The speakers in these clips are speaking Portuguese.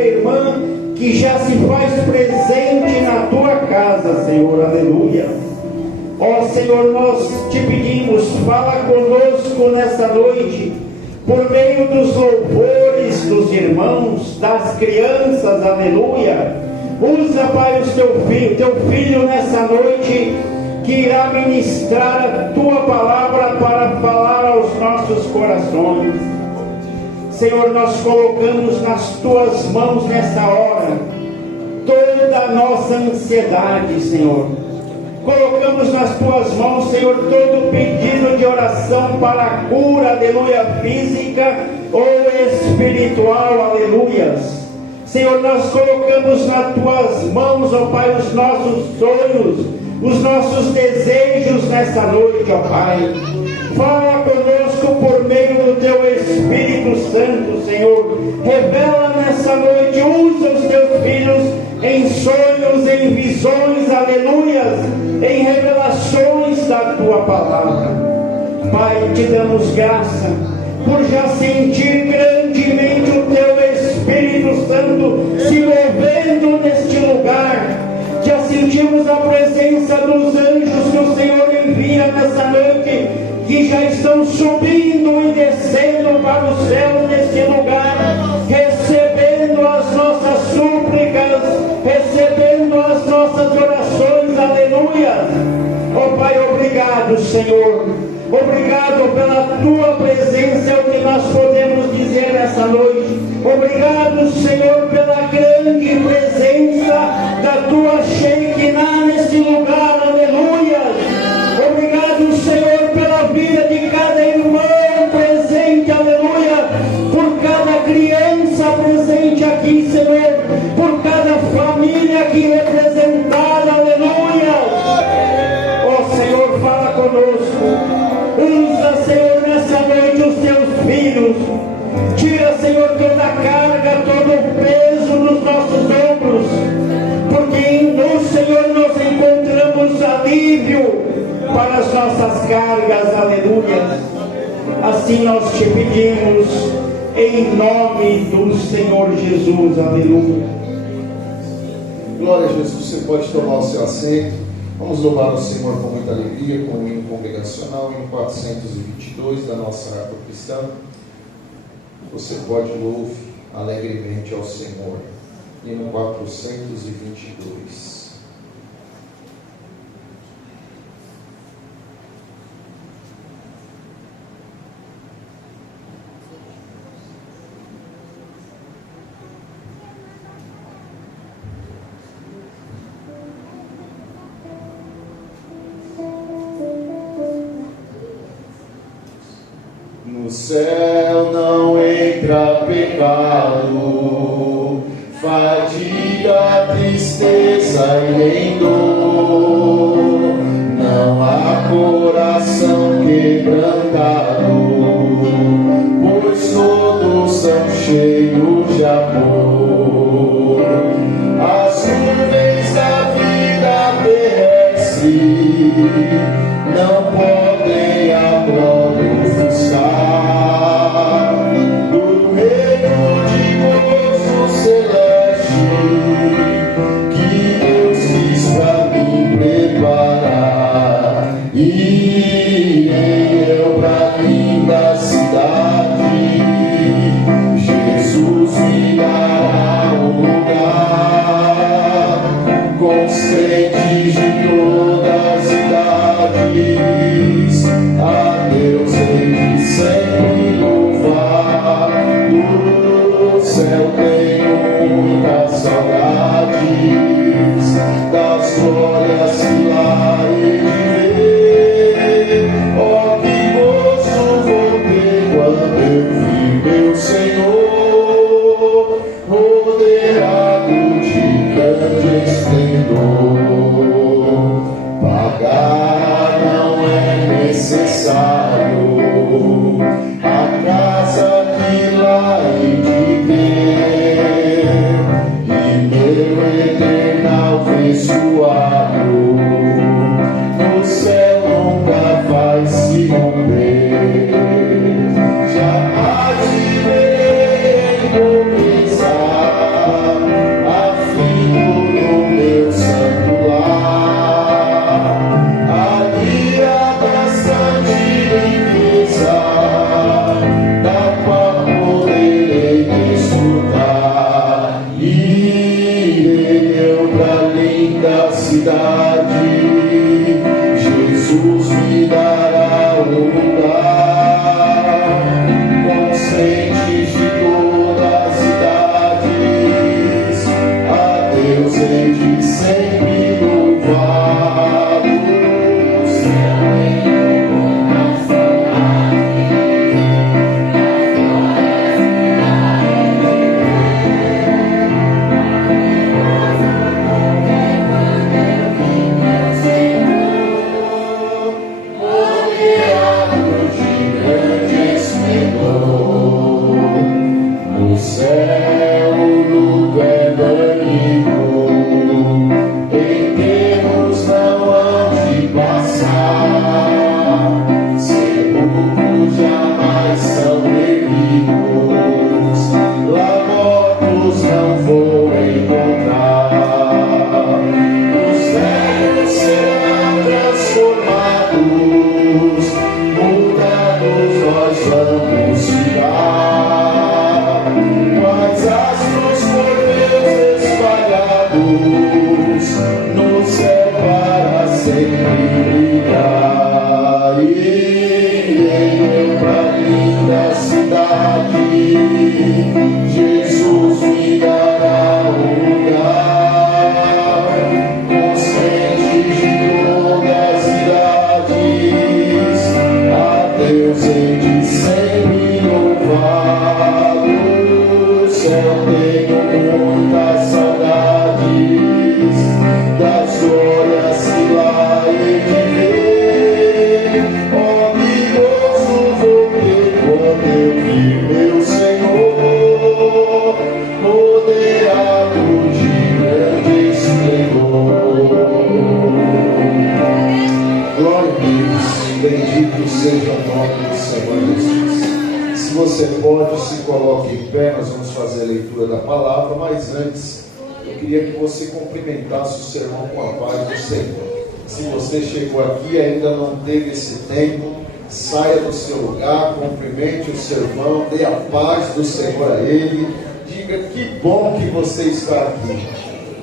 cada irmã que já se faz presente na tua casa, Senhor, aleluia. Ó Senhor, nós te pedimos, fala conosco nessa noite, por meio dos louvores dos irmãos, das crianças, aleluia. Usa, Pai, teu filho nessa noite, que irá ministrar a tua palavra para falar aos nossos corações. Senhor, nós colocamos nas tuas mãos nessa hora toda a nossa ansiedade, Senhor. Colocamos nas tuas mãos, Senhor, todo pedido de oração para a cura, aleluia, física ou espiritual, aleluias. Senhor, nós colocamos nas tuas mãos, ó Pai, os nossos sonhos, os nossos desejos nessa noite, ó Pai. Fala conosco por meio do teu Espírito Santo, Senhor. Revela nessa noite, usa os teus filhos em sonhos, em visões, aleluias, em revelações da tua palavra. Pai, te damos graça por já sentir grandemente o teu Espírito Santo se movendo neste lugar. Já sentimos a presença dos anjos que o Senhor envia nessa noite, que já estão subindo e descendo para o céu neste lugar, recebendo as nossas súplicas, recebendo as nossas orações, aleluia. Ó Pai, obrigado, Senhor. Obrigado pela tua presença, é o que nós podemos dizer nessa noite. Obrigado, Senhor, pela grande presença da tua Shekinah nesse lugar, aleluia. Obrigado, Senhor, pela vida de cada irmão presente, aleluia. Por cada criança presente aqui, Senhor. Por cada família aqui representada, aleluia. Ó Senhor, fala conosco. Usa, Senhor, nessa noite os teus filhos. Tira, Senhor, toda a carga, todo o peso dos nossos ombros, porque no Senhor nós encontramos alívio para as nossas cargas, aleluia. Assim nós te pedimos, em nome do Senhor Jesus, aleluia. Glória a Jesus. Você pode tomar o seu assento. Vamos louvar o Senhor com muita alegria, com o hino congregacional, em 422 da nossa harpa cristã. Você pode louvar alegremente ao Senhor, hino 422. No céu não entra pecado, fadiga, tristeza e nem dor. Não há coração quebrantado, pois todos são cheios de amor. As nuvens da vida terrestre não podem a glória ofuscar do reino de gozo celeste que Deus quis pra mim preparar. Irei eu pra linda cidade, Jesus seja o nome do Senhor Jesus. Se você pode, se coloque em pé, nós vamos fazer a leitura da palavra, mas antes, eu queria que você cumprimentasse o seu irmão com a paz do Senhor. Se você chegou aqui e ainda não teve esse tempo, saia do seu lugar, cumprimente o seu irmão, dê a paz do Senhor a ele, diga que bom que você está aqui.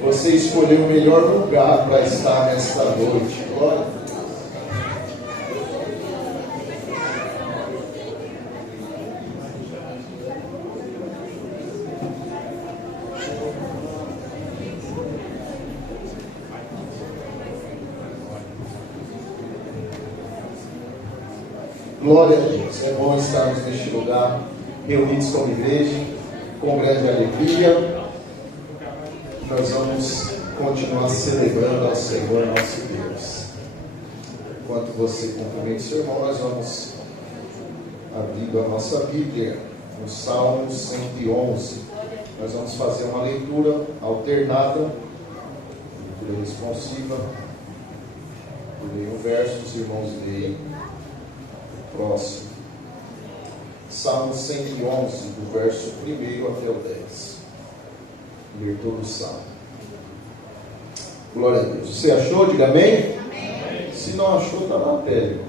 Você escolheu o melhor lugar para estar nesta noite. Glória a Deus. Glória a Deus, é bom estarmos neste lugar, reunidos como igreja, com grande alegria. Nós vamos continuar celebrando ao Senhor nosso Deus. Enquanto você cumprimenta o seu irmão, nós vamos abrindo a nossa Bíblia no Salmo 111. Nós vamos fazer uma leitura alternada, leitura responsiva. Eu leio um verso, os irmãos leem próximo. Salmo 111, do verso 1 até o 10. Ler todo o salmo. Glória a Deus. Você achou? Diga amém? Amém. Se não achou, está na tela.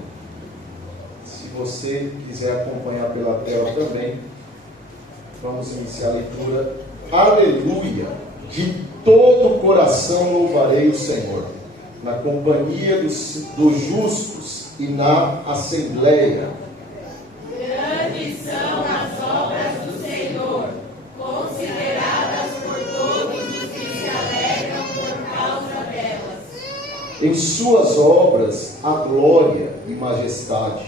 Se você quiser acompanhar pela tela também, vamos iniciar a leitura. Aleluia! De todo o coração louvarei o Senhor, na companhia dos justos e na assembleia. Grandes são as obras do Senhor, consideradas por todos os que se alegram por causa delas. Em suas obras a glória e majestade,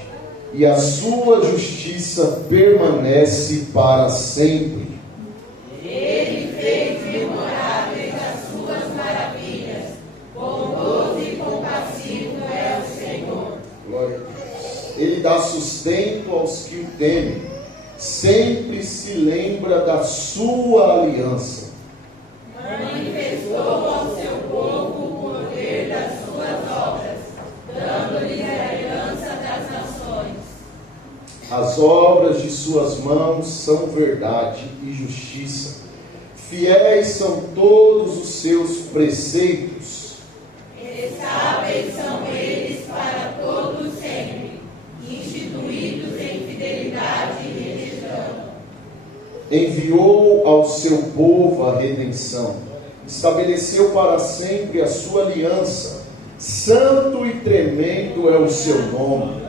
e a sua justiça permanece para sempre. Ele fez memoráveis as suas maravilhas, bondoso e compassivo é o Senhor. Glória a Deus. Ele dá sustento aos que o temem, sempre se lembra da sua aliança. Manifestou ao seu povo o poder das suas obras, dando-lhes a herança das nações. As obras de suas mãos são verdade e justiça. Fiéis são todos os seus preceitos. Estáveis são eles para todos sempre, instituídos em fidelidade e retidão. Enviou ao seu povo a redenção, estabeleceu para sempre a sua aliança. Santo e tremendo é o seu nome.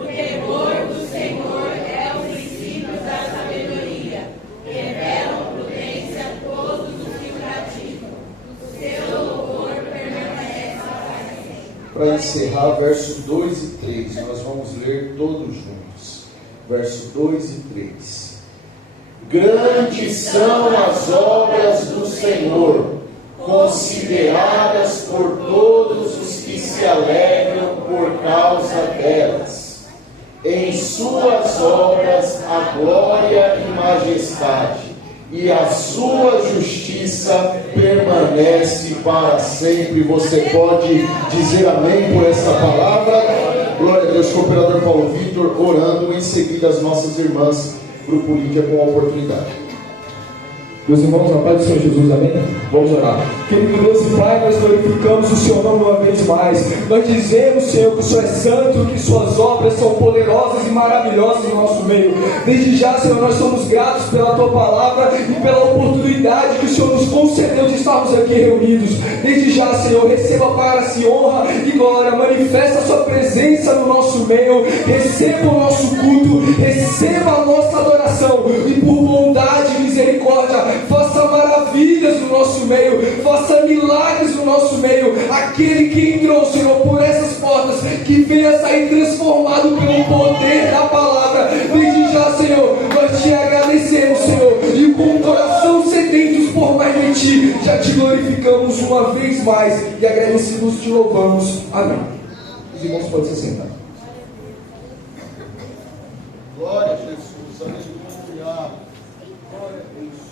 O temor do Senhor é o princípio da sabedoria, revelam prudência a todos os que o praticam. O seu louvor permanece para sempre. Para encerrar, verso 2 e 3, nós vamos ler todos juntos. Verso 2 e 3. Grandes são as obras do Senhor, consideradas por todos os que se alegram por causa delas. Em suas obras a glória e majestade, e a sua justiça permanece para sempre. Você pode dizer amém por essa palavra? Glória a Deus. Cooperador Paulo Vitor orando, em seguida as nossas irmãs, Grupo Lídia, com a oportunidade. Meus irmãos, na paz do Senhor Jesus, amém? Vamos orar. Querido Deus e Pai, nós glorificamos o Seu nome uma vez mais. Nós dizemos, Senhor, que o Senhor é santo, que Suas obras são poderosas e maravilhosas no nosso meio. Desde já, Senhor, nós somos gratos pela Tua palavra e pela oportunidade que o Senhor nos concedeu de estarmos aqui reunidos. Desde já, Senhor, receba para si honra e glória, manifesta a Sua presença no nosso meio, receba o nosso culto, receba a nossa adoração e por bondade e misericórdia, faça maravilhas no nosso meio, faça milagres no nosso meio. Aquele que entrou, Senhor, por essas portas, que venha sair transformado pelo poder da palavra. Desde já, Senhor, nós te agradecemos, Senhor, e com o coração sedentos por mais de Ti, já te glorificamos uma vez mais e agradecidos te louvamos. Amém. Os irmãos podem se sentar. Glória a Jesus, aleluia. Glória a Deus.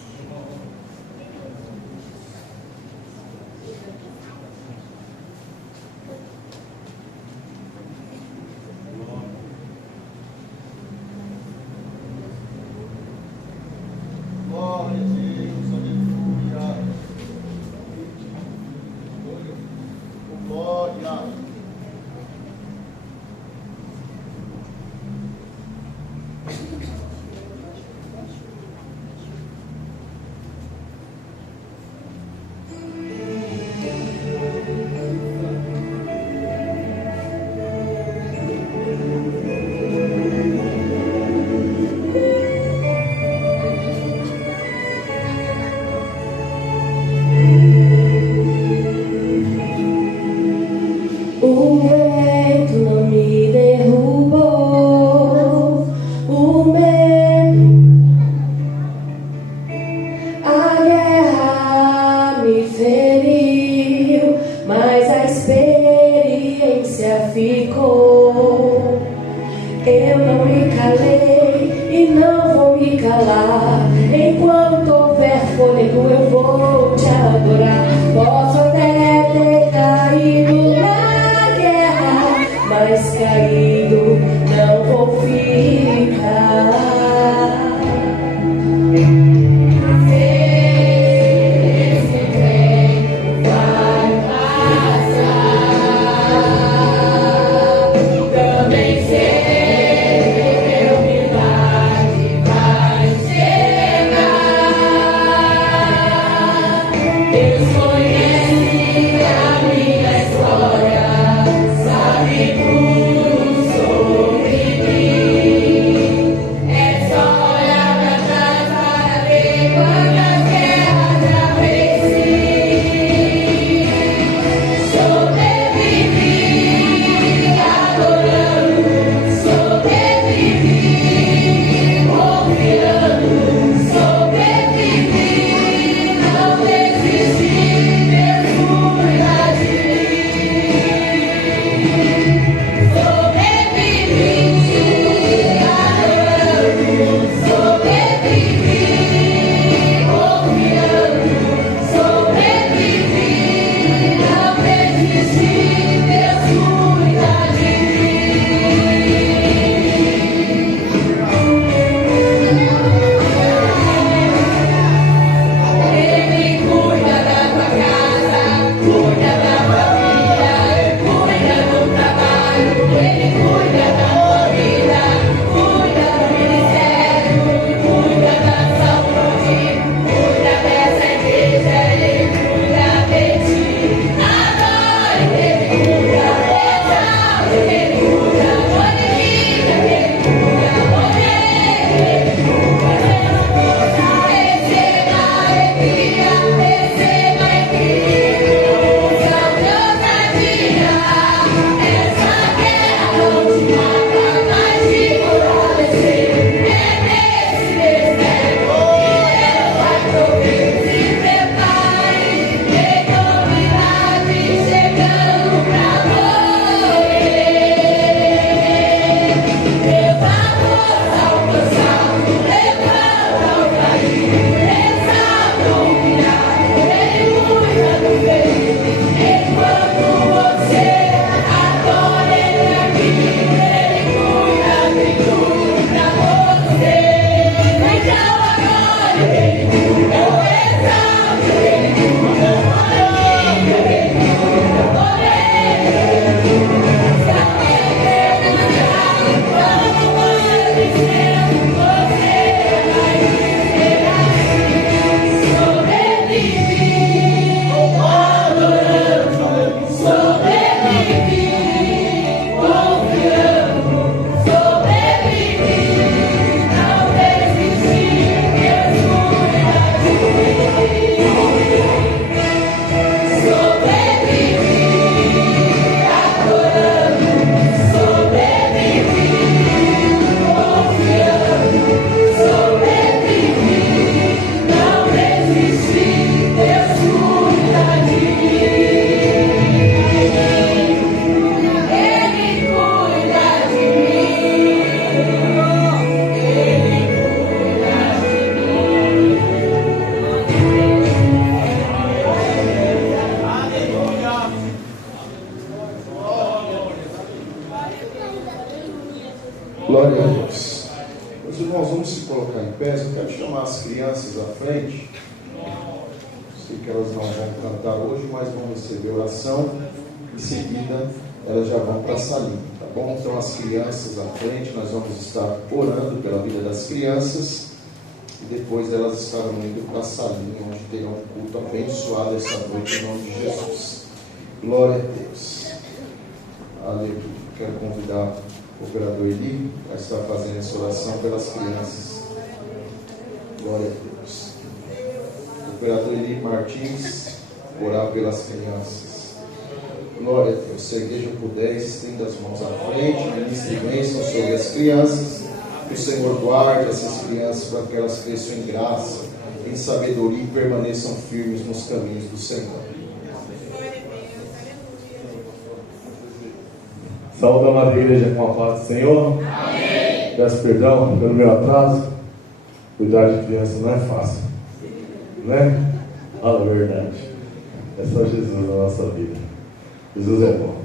Sei que elas não vão cantar hoje, mas vão receber oração. Em seguida, elas já vão para a salinha, tá bom? Então, as crianças à frente, nós vamos estar orando pela vida das crianças. E depois elas estarão indo para a salinha, onde terão um culto abençoado essa noite, em nome de Jesus. Glória a Deus. Aleluia. Quero convidar o operador Eli a estar fazendo essa oração pelas crianças. Glória a Deus. O operador Eli Martins, orar pelas crianças. Glória a Deus. Se a igreja puder, estenda as mãos à frente, ministre bênção sobre as crianças. Que o Senhor guarde essas crianças para que elas cresçam em graça, em sabedoria e permaneçam firmes nos caminhos do Senhor. Saúde a amada igreja com a paz do Senhor. Amém. Peço perdão pelo meu atraso. Cuidar de criança não é fácil, né? Fala a verdade. É só Jesus na nossa vida. Jesus é bom.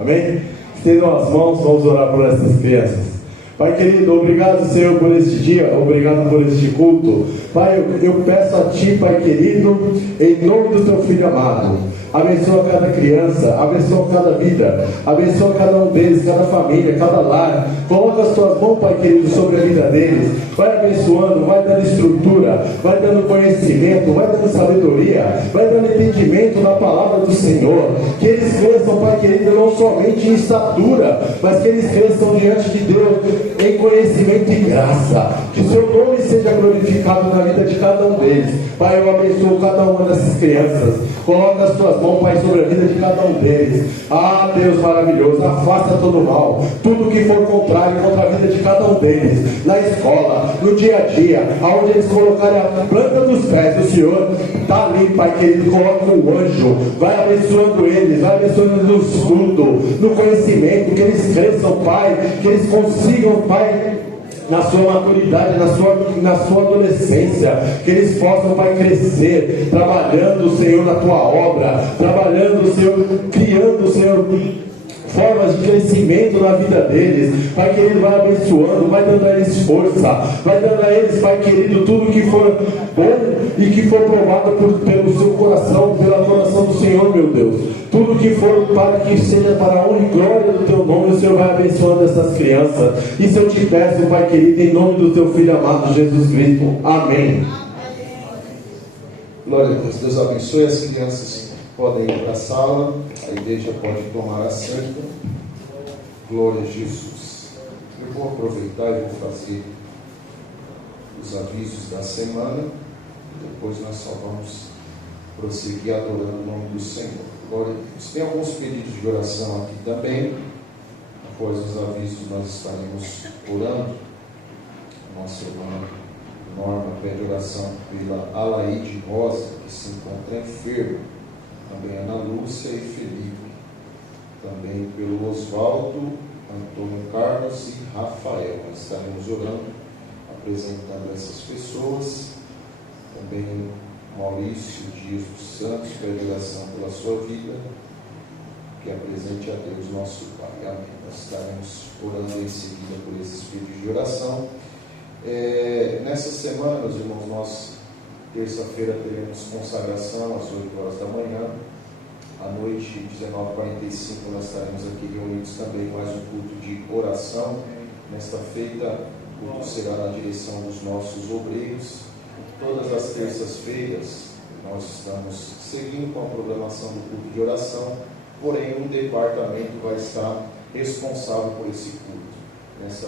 Amém? Estendam as mãos, vamos orar por essas crianças. Pai querido, obrigado, Senhor, por este dia, obrigado por este culto. Pai, eu peço a Ti, Pai querido, em nome do Teu Filho amado, abençoa cada criança, abençoa cada vida, abençoa cada um deles, cada família, cada lar. Coloca as Tuas mãos, Pai querido, sobre a vida deles. Vai abençoando, vai dando estrutura, vai dando conhecimento, vai dando sabedoria, vai dando entendimento da palavra do Senhor. Que eles cresçam, Pai querido, não somente em estatura, mas que eles cresçam diante de Deus em conhecimento e graça. Que o Seu nome seja glorificado na vida de cada um deles. Pai, eu abençoo cada uma dessas crianças. Coloca as Tuas mãos, Pai, sobre a vida de cada um deles. Ah, Deus maravilhoso, afasta todo o mal, tudo que for contrário contra a vida de cada um deles, na escola, no dia a dia, aonde eles colocarem a planta dos pés, o Senhor está ali, Pai querido. Coloca um anjo, vai abençoando eles, vai abençoando no estudo, no conhecimento, que eles cresçam, Pai, que eles consigam, Pai, na sua maturidade, na sua adolescência, que eles possam, Pai, crescer, trabalhando, Senhor, na Tua obra, trabalhando, Senhor, criando, Senhor, formas de crescimento na vida deles. Pai querido, vai abençoando, vai dando a eles força, vai dando a eles, Pai querido, tudo que for bom e que for provado pelo seu coração, pela coração do Senhor, meu Deus. Tudo que for para que seja para a honra e glória do Teu nome, o Senhor vai abençoando essas crianças. Isso eu te peço, Pai querido, em nome do Teu Filho amado Jesus Cristo. Amém. Glória a Deus. Deus abençoe. As crianças podem ir para a sala, a igreja pode tomar assento. Glória a Jesus. Eu vou aproveitar e vou fazer os avisos da semana. Depois nós só vamos prosseguir adorando o nome do Senhor. Glória a Deus. Tem alguns pedidos de oração aqui também. Após os avisos, nós estaremos orando. Nossa irmã Norma pede oração pela Alaide Rosa, que se encontra enferma. Também Ana Lúcia e Felipe. Também pelo Oswaldo, Antônio Carlos e Rafael. Nós estaremos orando, apresentando essas pessoas. Também Maurício Dias dos Santos pede oração pela sua vida, que apresente a Deus nosso Pai. Amém. Nós estaremos orando em seguida por esses pedidos de oração. Nessa semana, meus irmãos, nós terça-feira teremos consagração às 8 horas da manhã. À noite, 19h45, nós estaremos aqui reunidos também mais um culto de oração. Nesta feita, o culto será na direção dos nossos obreiros. Todas as terças-feiras nós estamos seguindo com a programação do culto de oração, porém um departamento vai estar responsável por esse culto. Nessa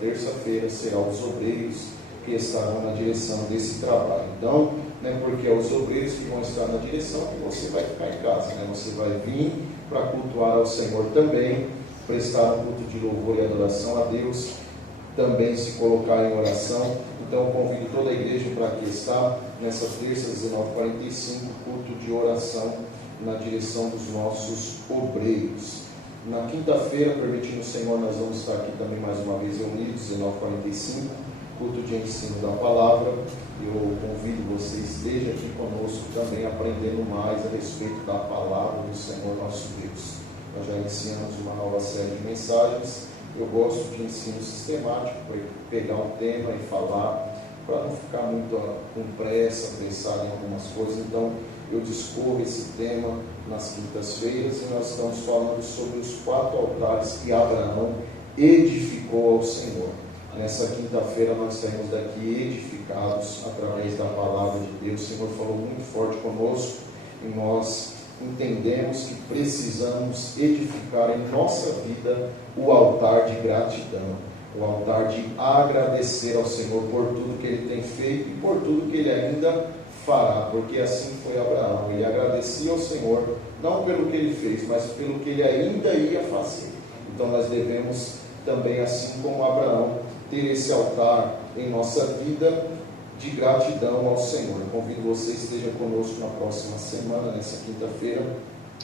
terça-feira, serão os obreiros que estarão na direção desse trabalho. Então, não é porque é os obreiros que vão estar na direção que você vai ficar em casa, né? Você vai vir para cultuar ao Senhor também, prestar um culto de louvor e adoração a Deus, também se colocar em oração. Então, convido toda a igreja para que está nessa terça, 19h45, culto de oração na direção dos nossos obreiros. Na quinta-feira, permitindo o Senhor, nós vamos estar aqui também mais uma vez reunidos, 19h45, culto de ensino da palavra. Eu convido você, esteja aqui conosco também, aprendendo mais a respeito da palavra do Senhor nosso Deus. Nós já iniciamos uma nova série de mensagens. Eu gosto de ensino sistemático, para pegar um tema e falar para não ficar muito com pressa, pensar em algumas coisas. Então, eu discorro esse tema nas quintas-feiras e nós estamos falando sobre os 4 altares que Abraão edificou ao Senhor. Nessa quinta-feira nós saímos daqui edificados através da palavra de Deus. O Senhor falou muito forte conosco e nós entendemos que precisamos edificar em nossa vida o altar de gratidão, o altar de agradecer ao Senhor por tudo que Ele tem feito e por tudo que Ele ainda fará, porque assim foi Abraão. Ele agradecia ao Senhor, não pelo que Ele fez, mas pelo que Ele ainda ia fazer. Então nós devemos também, assim como Abraão, ter esse altar em nossa vida de gratidão ao Senhor. Eu convido você, esteja conosco na próxima semana, nessa quinta-feira.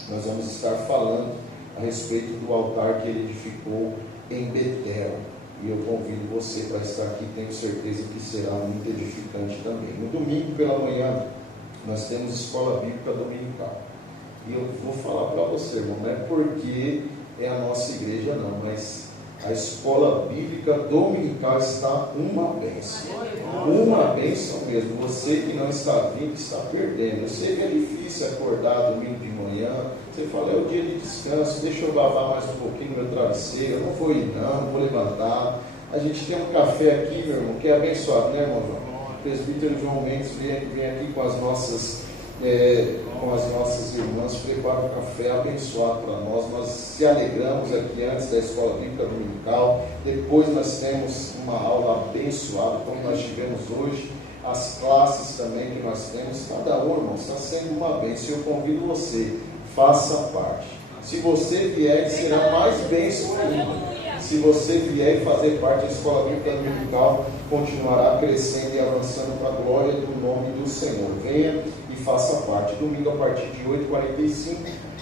Nós vamos estar falando a respeito do altar que Ele edificou em Betel. E eu convido você para estar aqui, tenho certeza que será muito edificante também. No domingo pela manhã, nós temos escola bíblica dominical. E eu vou falar para você, irmão, não é porque é a nossa igreja não, mas a escola bíblica dominical está uma bênção. Uma bênção mesmo. Você que não está vindo, está perdendo. Eu sei que é difícil acordar domingo de manhã. Você fala, é o dia de descanso, deixa eu lavar mais um pouquinho no meu travesseiro. Eu não vou ir não vou levantar. A gente tem um café aqui, meu irmão, que é abençoado, né, irmão João? O presbítero João Mendes vem aqui com as nossas irmãs, prepara um café abençoado para nós. Nós se alegramos aqui antes da escola bíblica dominical. Depois nós temos uma aula abençoada, como nós tivemos hoje. As classes também que nós temos, cada um, irmão, está sendo uma bênção. Eu convido você, faça parte. Se você vier, será mais bênção ainda. Se você vier e fazer parte da escola bíblica dominical, continuará crescendo e avançando para a glória do nome do Senhor. Venha e faça parte. Domingo, a partir de 8h45,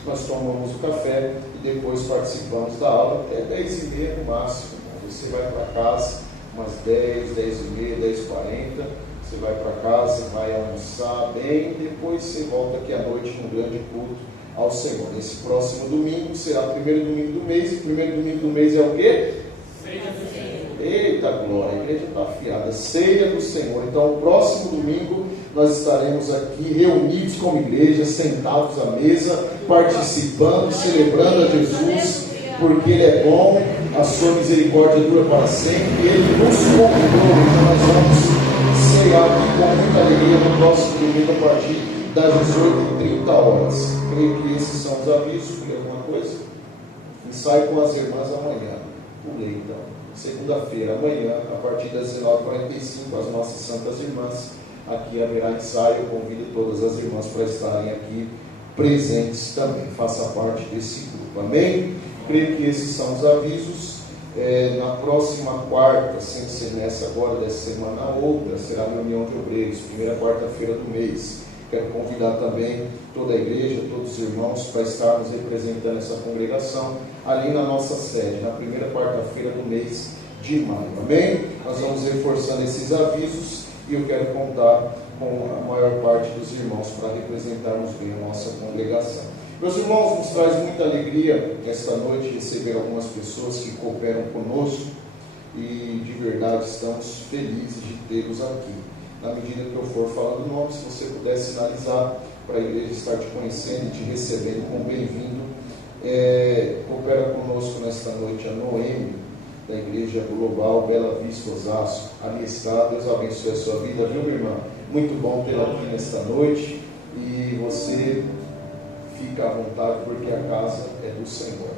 nós tomamos o café e depois participamos da aula até 10h30 no máximo. Você vai para casa umas 10, 10h30, 10h40. Você vai para casa, vai almoçar bem, depois você volta aqui à noite num grande culto ao Senhor. Nesse próximo domingo será o primeiro domingo do mês. E o primeiro domingo do mês é o quê? Ceia do Senhor. Eita glória, a igreja está afiada. Ceia do Senhor. Então, o próximo domingo nós estaremos aqui reunidos como igreja, sentados à mesa, participando, celebrando a Jesus, porque Ele é bom, a sua misericórdia dura para sempre. Ele nos convidou, então nós vamos cear aqui com muita alegria no próximo domingo a partir das 18h30. Creio que esses são os avisos. Pulei alguma coisa? Ensaio com as irmãs amanhã. Pulei então. Segunda-feira, amanhã, a partir das 19h45, as nossas santas irmãs. Aqui haverá ensaio. Eu convido todas as irmãs para estarem aqui presentes também. Faça parte desse grupo. Amém? Creio que esses são os avisos. Na próxima quarta, sem ser nessa agora, dessa semana, a outra será a reunião de obreiros, primeira quarta-feira do mês. Quero convidar também toda a igreja, todos os irmãos, para estarmos representando essa congregação ali na nossa sede, na primeira quarta-feira do mês de maio. Amém? Nós vamos reforçando esses avisos e eu quero contar com a maior parte dos irmãos para representarmos bem a nossa congregação. Meus irmãos, nos traz muita alegria esta noite receber algumas pessoas que cooperam conosco e de verdade estamos felizes de tê-los aqui. Na medida que eu for falando nomes, se você puder sinalizar para a igreja estar te conhecendo e te recebendo como bem-vindo. Coopera conosco nesta noite a Noemi, da Igreja Global Bela Vista Osasco. Ali está, Deus abençoe a sua vida, viu, minha irmã? Muito bom tê-la aqui nesta noite e você fica à vontade porque a casa é do Senhor.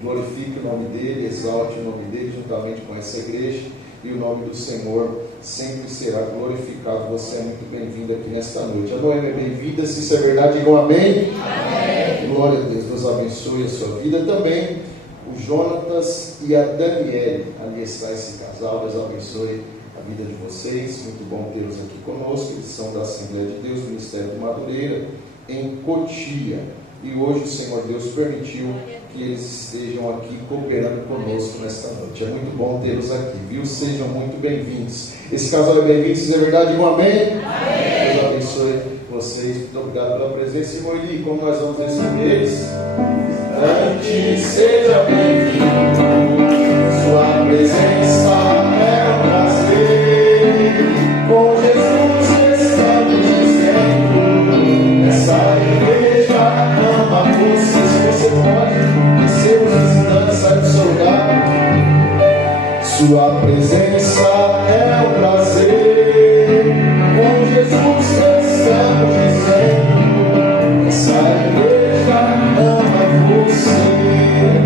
Glorifique o nome dele, exalte o nome dele juntamente com essa igreja e o nome do Senhor sempre será glorificado. Você é muito bem-vindo aqui nesta noite. A Noemi é bem-vinda, se isso é verdade, digam amém. Amém. Glória a Deus, Deus abençoe a sua vida também. O Jonatas e a Daniele, ali está esse casal, Deus abençoe a vida de vocês. Muito bom tê-los aqui conosco. Eles são da Assembleia de Deus, do Ministério de Madureira, em Cotia. E hoje o Senhor Deus permitiu que eles estejam aqui cooperando conosco nesta noite. É muito bom tê-los aqui, viu? Sejam muito bem-vindos. Esse casal é bem-vindo, se é verdade, digam amém? Amém. Deus abençoe vocês. Muito obrigado pela presença. Irmão Eli, como nós vamos receber eles? Antes seja bem-vindo. Sua presença é um prazer. Sua presença é um prazer. Com Jesus estamos dizendo: essa igreja ama você.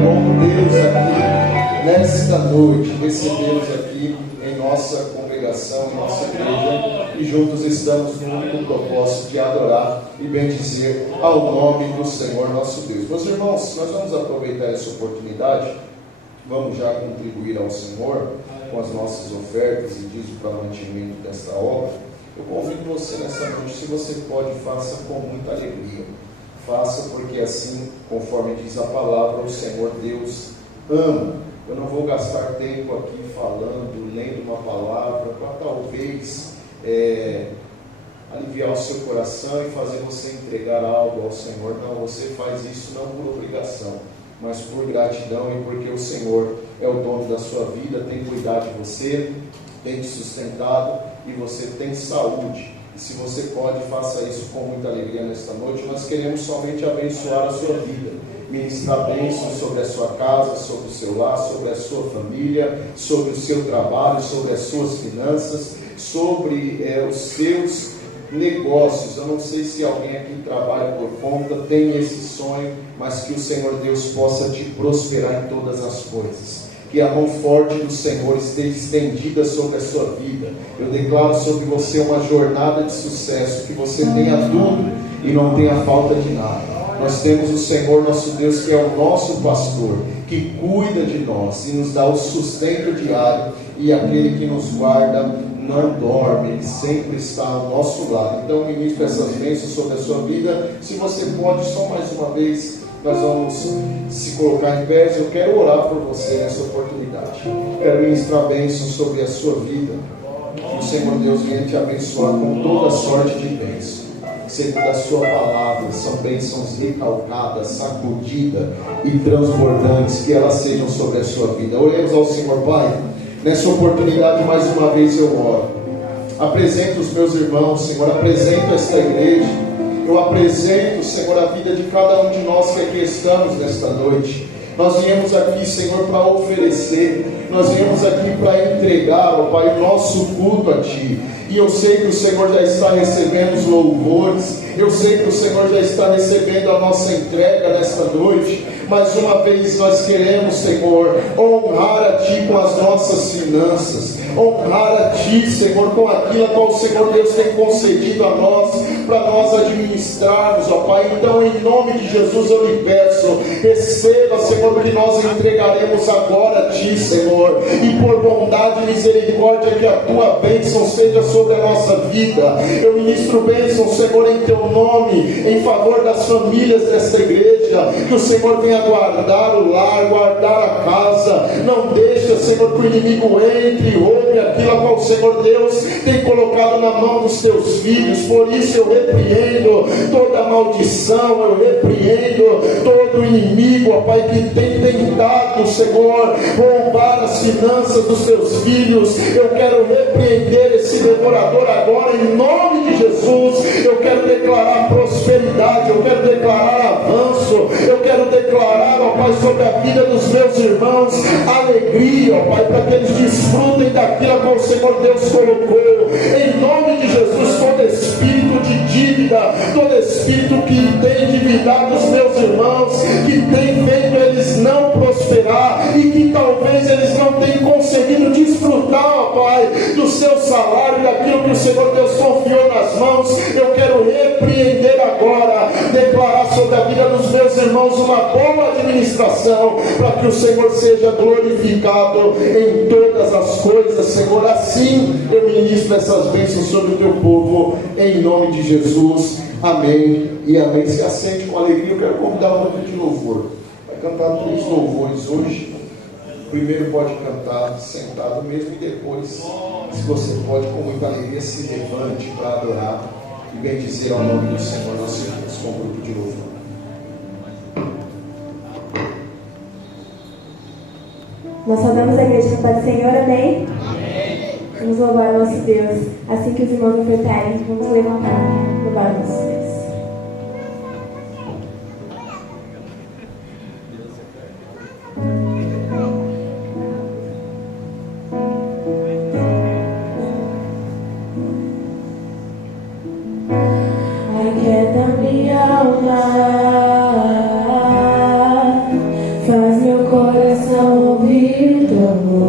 Bom Deus, aqui nesta noite recebemos aqui em nossa congregação, em nossa igreja, e juntos estamos no único propósito de adorar e bendizer ao nome do Senhor nosso Deus. Meus irmãos, nós vamos aproveitar essa oportunidade. Vamos já contribuir ao Senhor com as nossas ofertas e dízimo para o mantimento desta obra. Eu convido você nessa noite, se você pode, faça com muita alegria. Faça porque assim, conforme diz a palavra, o Senhor Deus ama. Eu não vou gastar tempo aqui falando, lendo uma palavra, para talvez aliviar o seu coração e fazer você entregar algo ao Senhor. Não, você faz isso não por obrigação, mas por gratidão e porque o Senhor é o dono da sua vida, tem cuidado de você, tem te sustentado e você tem saúde. E se você pode, faça isso com muita alegria nesta noite. Nós queremos somente abençoar a sua vida, ministrar bênçãos sobre a sua casa, sobre o seu lar, sobre a sua família, sobre o seu trabalho, sobre as suas finanças, sobre os seus negócios. Eu não sei se alguém aqui trabalha por conta, tem esse sonho, mas que o Senhor Deus possa te prosperar em todas as coisas. Que a mão forte do Senhor esteja estendida sobre a sua vida. Eu declaro sobre você uma jornada de sucesso, que você tenha tudo e não tenha falta de nada. Nós temos o Senhor nosso Deus, que é o nosso pastor, que cuida de nós e nos dá o sustento diário, e aquele que nos guarda não dorme, Ele sempre está ao nosso lado. Então ministro essas bênçãos sobre a sua vida. Se você pode, só mais uma vez, nós vamos se colocar em pé. Eu quero orar por você nessa oportunidade. Quero ministrar bênçãos sobre a sua vida. Que o Senhor Deus venha te abençoar com toda sorte de bênçãos. Segundo a sua palavra, são bênçãos recalcadas, sacudidas e transbordantes, que elas sejam sobre a sua vida. Oremos ao Senhor. Pai, nessa oportunidade mais uma vez eu oro. Apresento os meus irmãos, Senhor, apresento esta igreja. Eu apresento, Senhor, a vida de cada um de nós que aqui estamos nesta noite. Nós viemos aqui, Senhor, para oferecer. Nós viemos aqui para entregar, ó Pai, o nosso culto a Ti. E eu sei que o Senhor já está recebendo os louvores. Eu sei que o Senhor já está recebendo a nossa entrega nesta noite. Mais uma vez nós queremos, Senhor, honrar a Ti com as nossas finanças. Honrar a Ti, Senhor, com aquilo que o Senhor Deus tem concedido a nós, para nós administrarmos, ó Pai. Então, em nome de Jesus eu lhe peço, receba, Senhor, o que nós entregaremos agora a Ti, Senhor. E por bondade e misericórdia, que a Tua bênção seja sobre a nossa vida. Eu ministro bênção, Senhor, em Teu nome, em favor das famílias desta igreja. Que o Senhor venha guardar o lar, guardar a casa. Não deixa, Senhor, que o inimigo entre e roube aquilo a qual o Senhor Deus tem colocado na mão dos Teus filhos. Por isso eu repreendo toda maldição, eu repreendo todo inimigo, ó Pai, que tem tentado, Senhor, roubar as finanças dos Teus filhos. Eu quero repreender esse devorador agora, em nome de Jesus. Eu quero declarar prosperidade, eu quero declarar avanço, eu quero declarar, ó Pai, sobre a vida dos meus irmãos, alegria, ó Pai, para que eles desfrutem daquilo que o Senhor Deus colocou. Em nome de Jesus, todo espírito de dívida, todo espírito que tem endividado os meus irmãos, que tem feito eles não prosperar, e que talvez eles não tenham conseguido desfrutar, ó Pai, do seu salário, daquilo que o Senhor Deus confiou nas mãos, eu quero repreender agora, declarar sobre a vida dos meus irmãos uma boa administração, para que o Senhor seja glorificado em todas as coisas, Senhor. Assim eu ministro essas bênçãos sobre o Teu povo, em nome de Jesus. Amém e amém. Se assente com alegria. Eu quero convidar um grupo de louvor. Vai cantar 3 louvores hoje. Primeiro pode cantar sentado mesmo, e depois, se você pode, com muita alegria, se levante para adorar e bendizer ao nome do Senhor nosso Deus com o grupo de louvor. Nós saudamos a igreja com a paz do Senhor, amém? Amém. Vamos louvar o nosso Deus. Assim que os irmãos ofertarem, vamos levantar, louvar o nosso Deus. faz meu coração ouvir tua voz.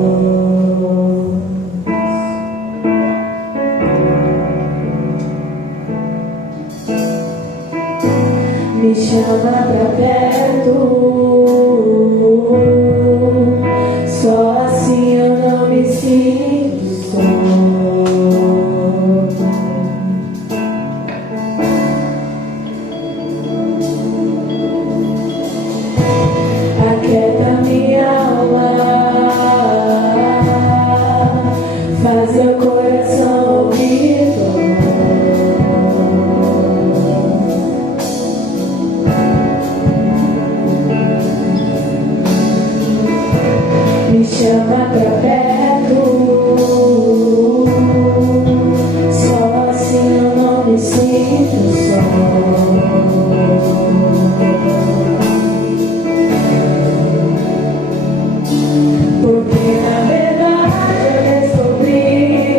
Me chama pra perto, só assim eu não me sinto só. Aquieta minha alma, faz meu coração ouvir tua voz. Me chama pra perto, só assim eu não me sinto só. Porque na verdade eu descobri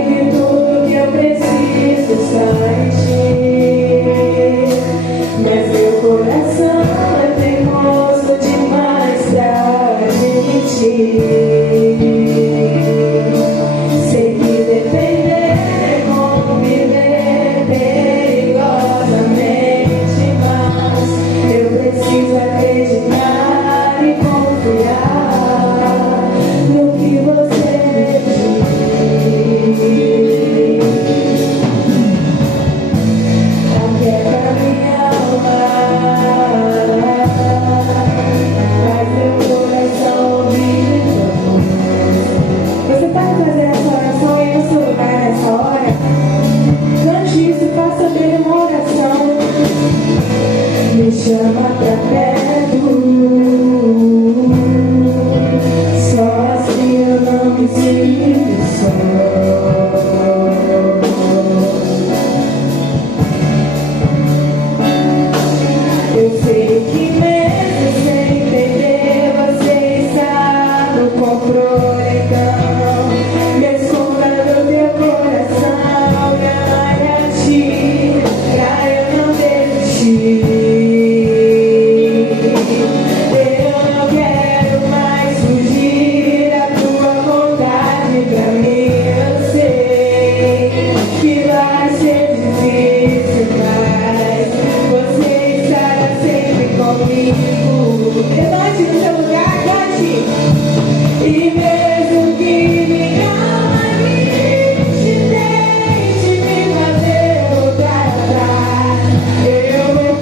que tudo que eu preciso está em ti. Mas meu coração é teimoso demais pra admitir. Sei que depender é como viver perigosamente, mas eu preciso acreditar e confiar no que você diz. Aquieta minha alma, faz meu coração ouvir tua voz. Você pode fazer essa oração aí no seu lugar nessa hora? Cante isso e faça abrir uma oração. Me chama pra perto, só assim eu não me sinto só. Eu sei que mesmo sem entender você está no controle, então me esconda no teu coração, me amarre a ti, pra eu não desistir. Eu não quero mais fugir da tua vontade pra mim. Eu sei que vai ser difícil, mas você estará sempre comigo. Levante no seu lugar, cante. E mesmo que minha alma tente me fazer voltar atrás, eu vou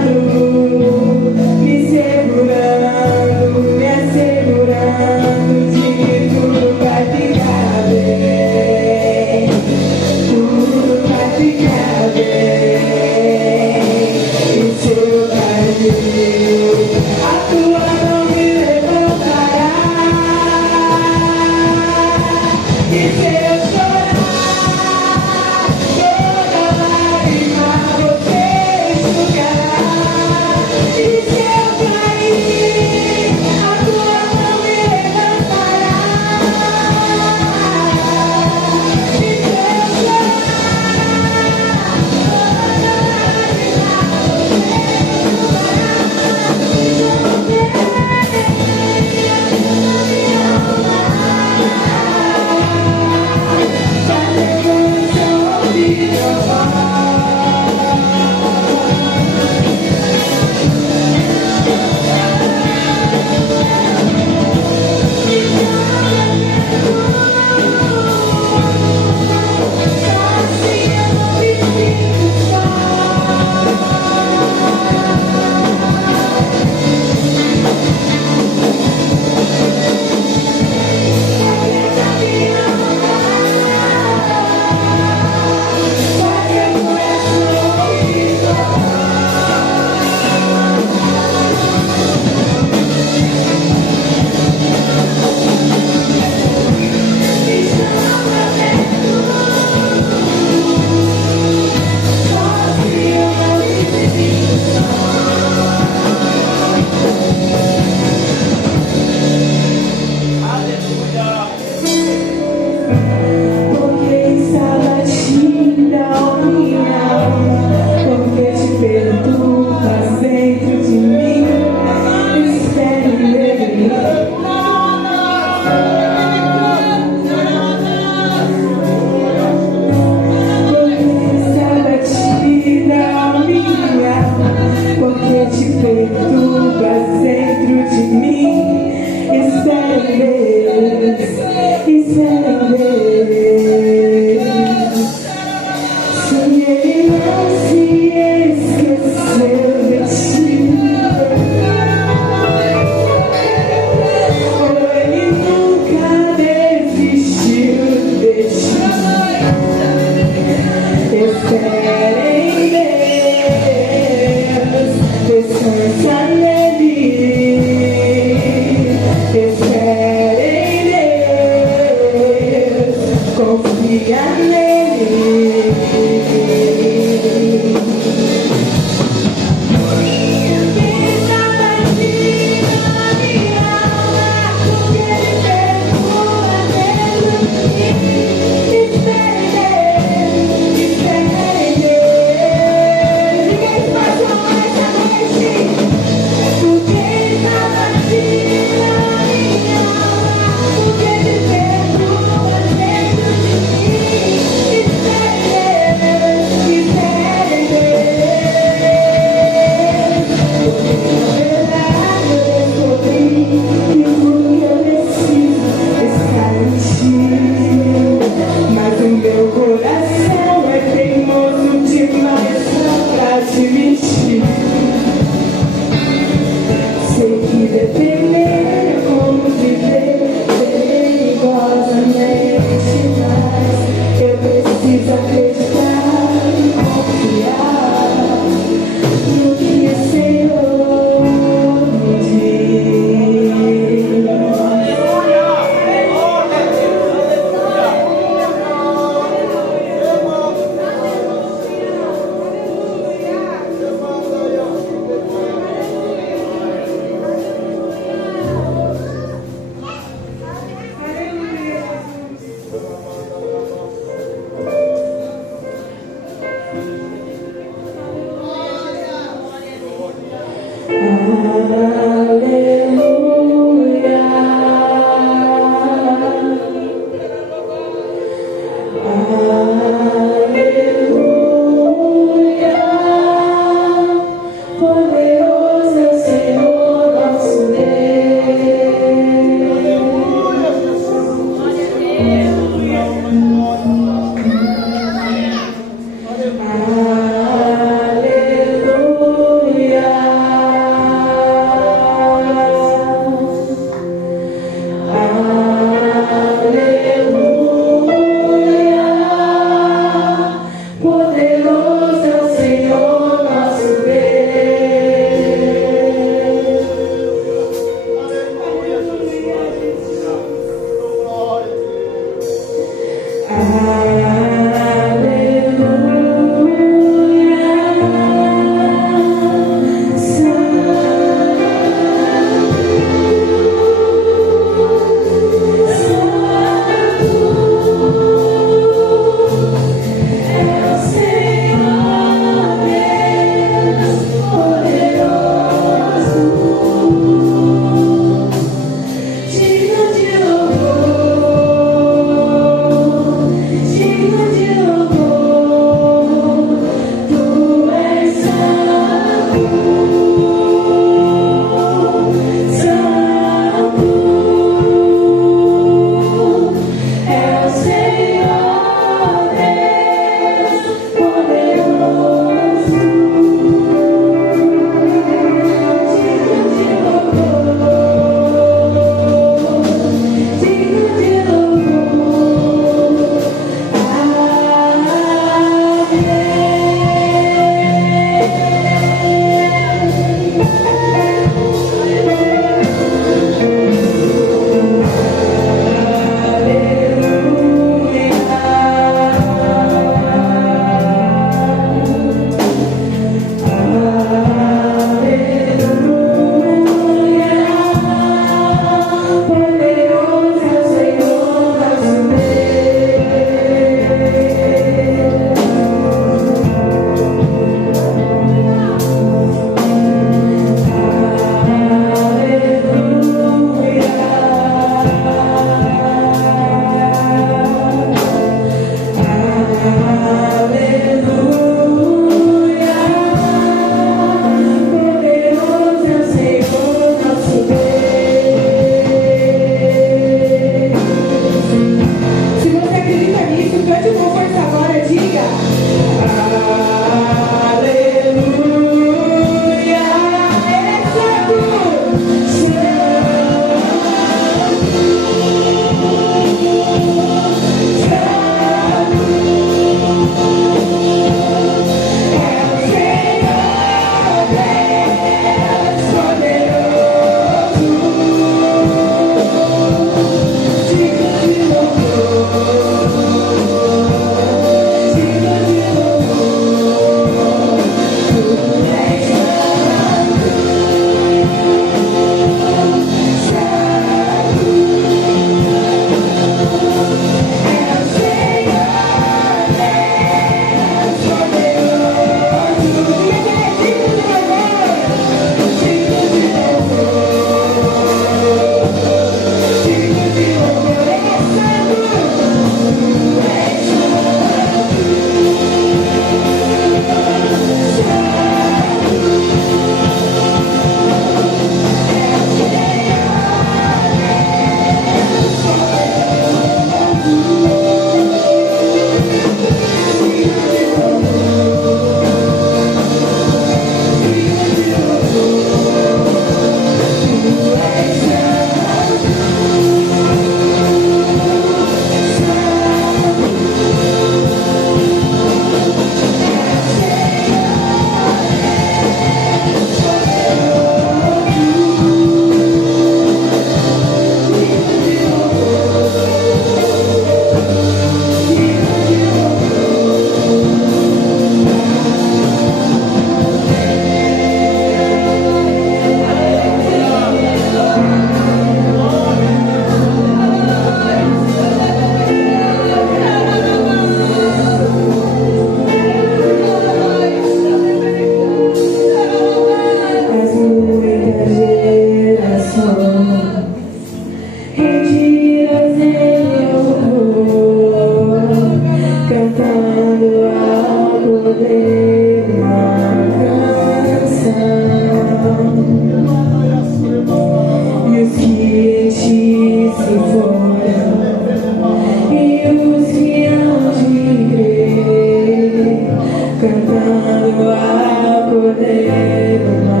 cantando a Cordeiro na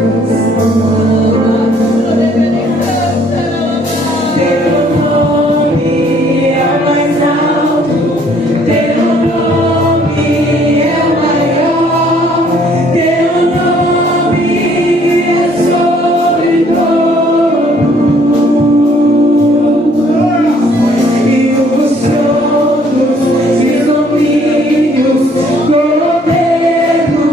canção. Teu nome é o mais alto, teu nome é o maior, teu nome é sobre todos. E os tronos e domínios, governo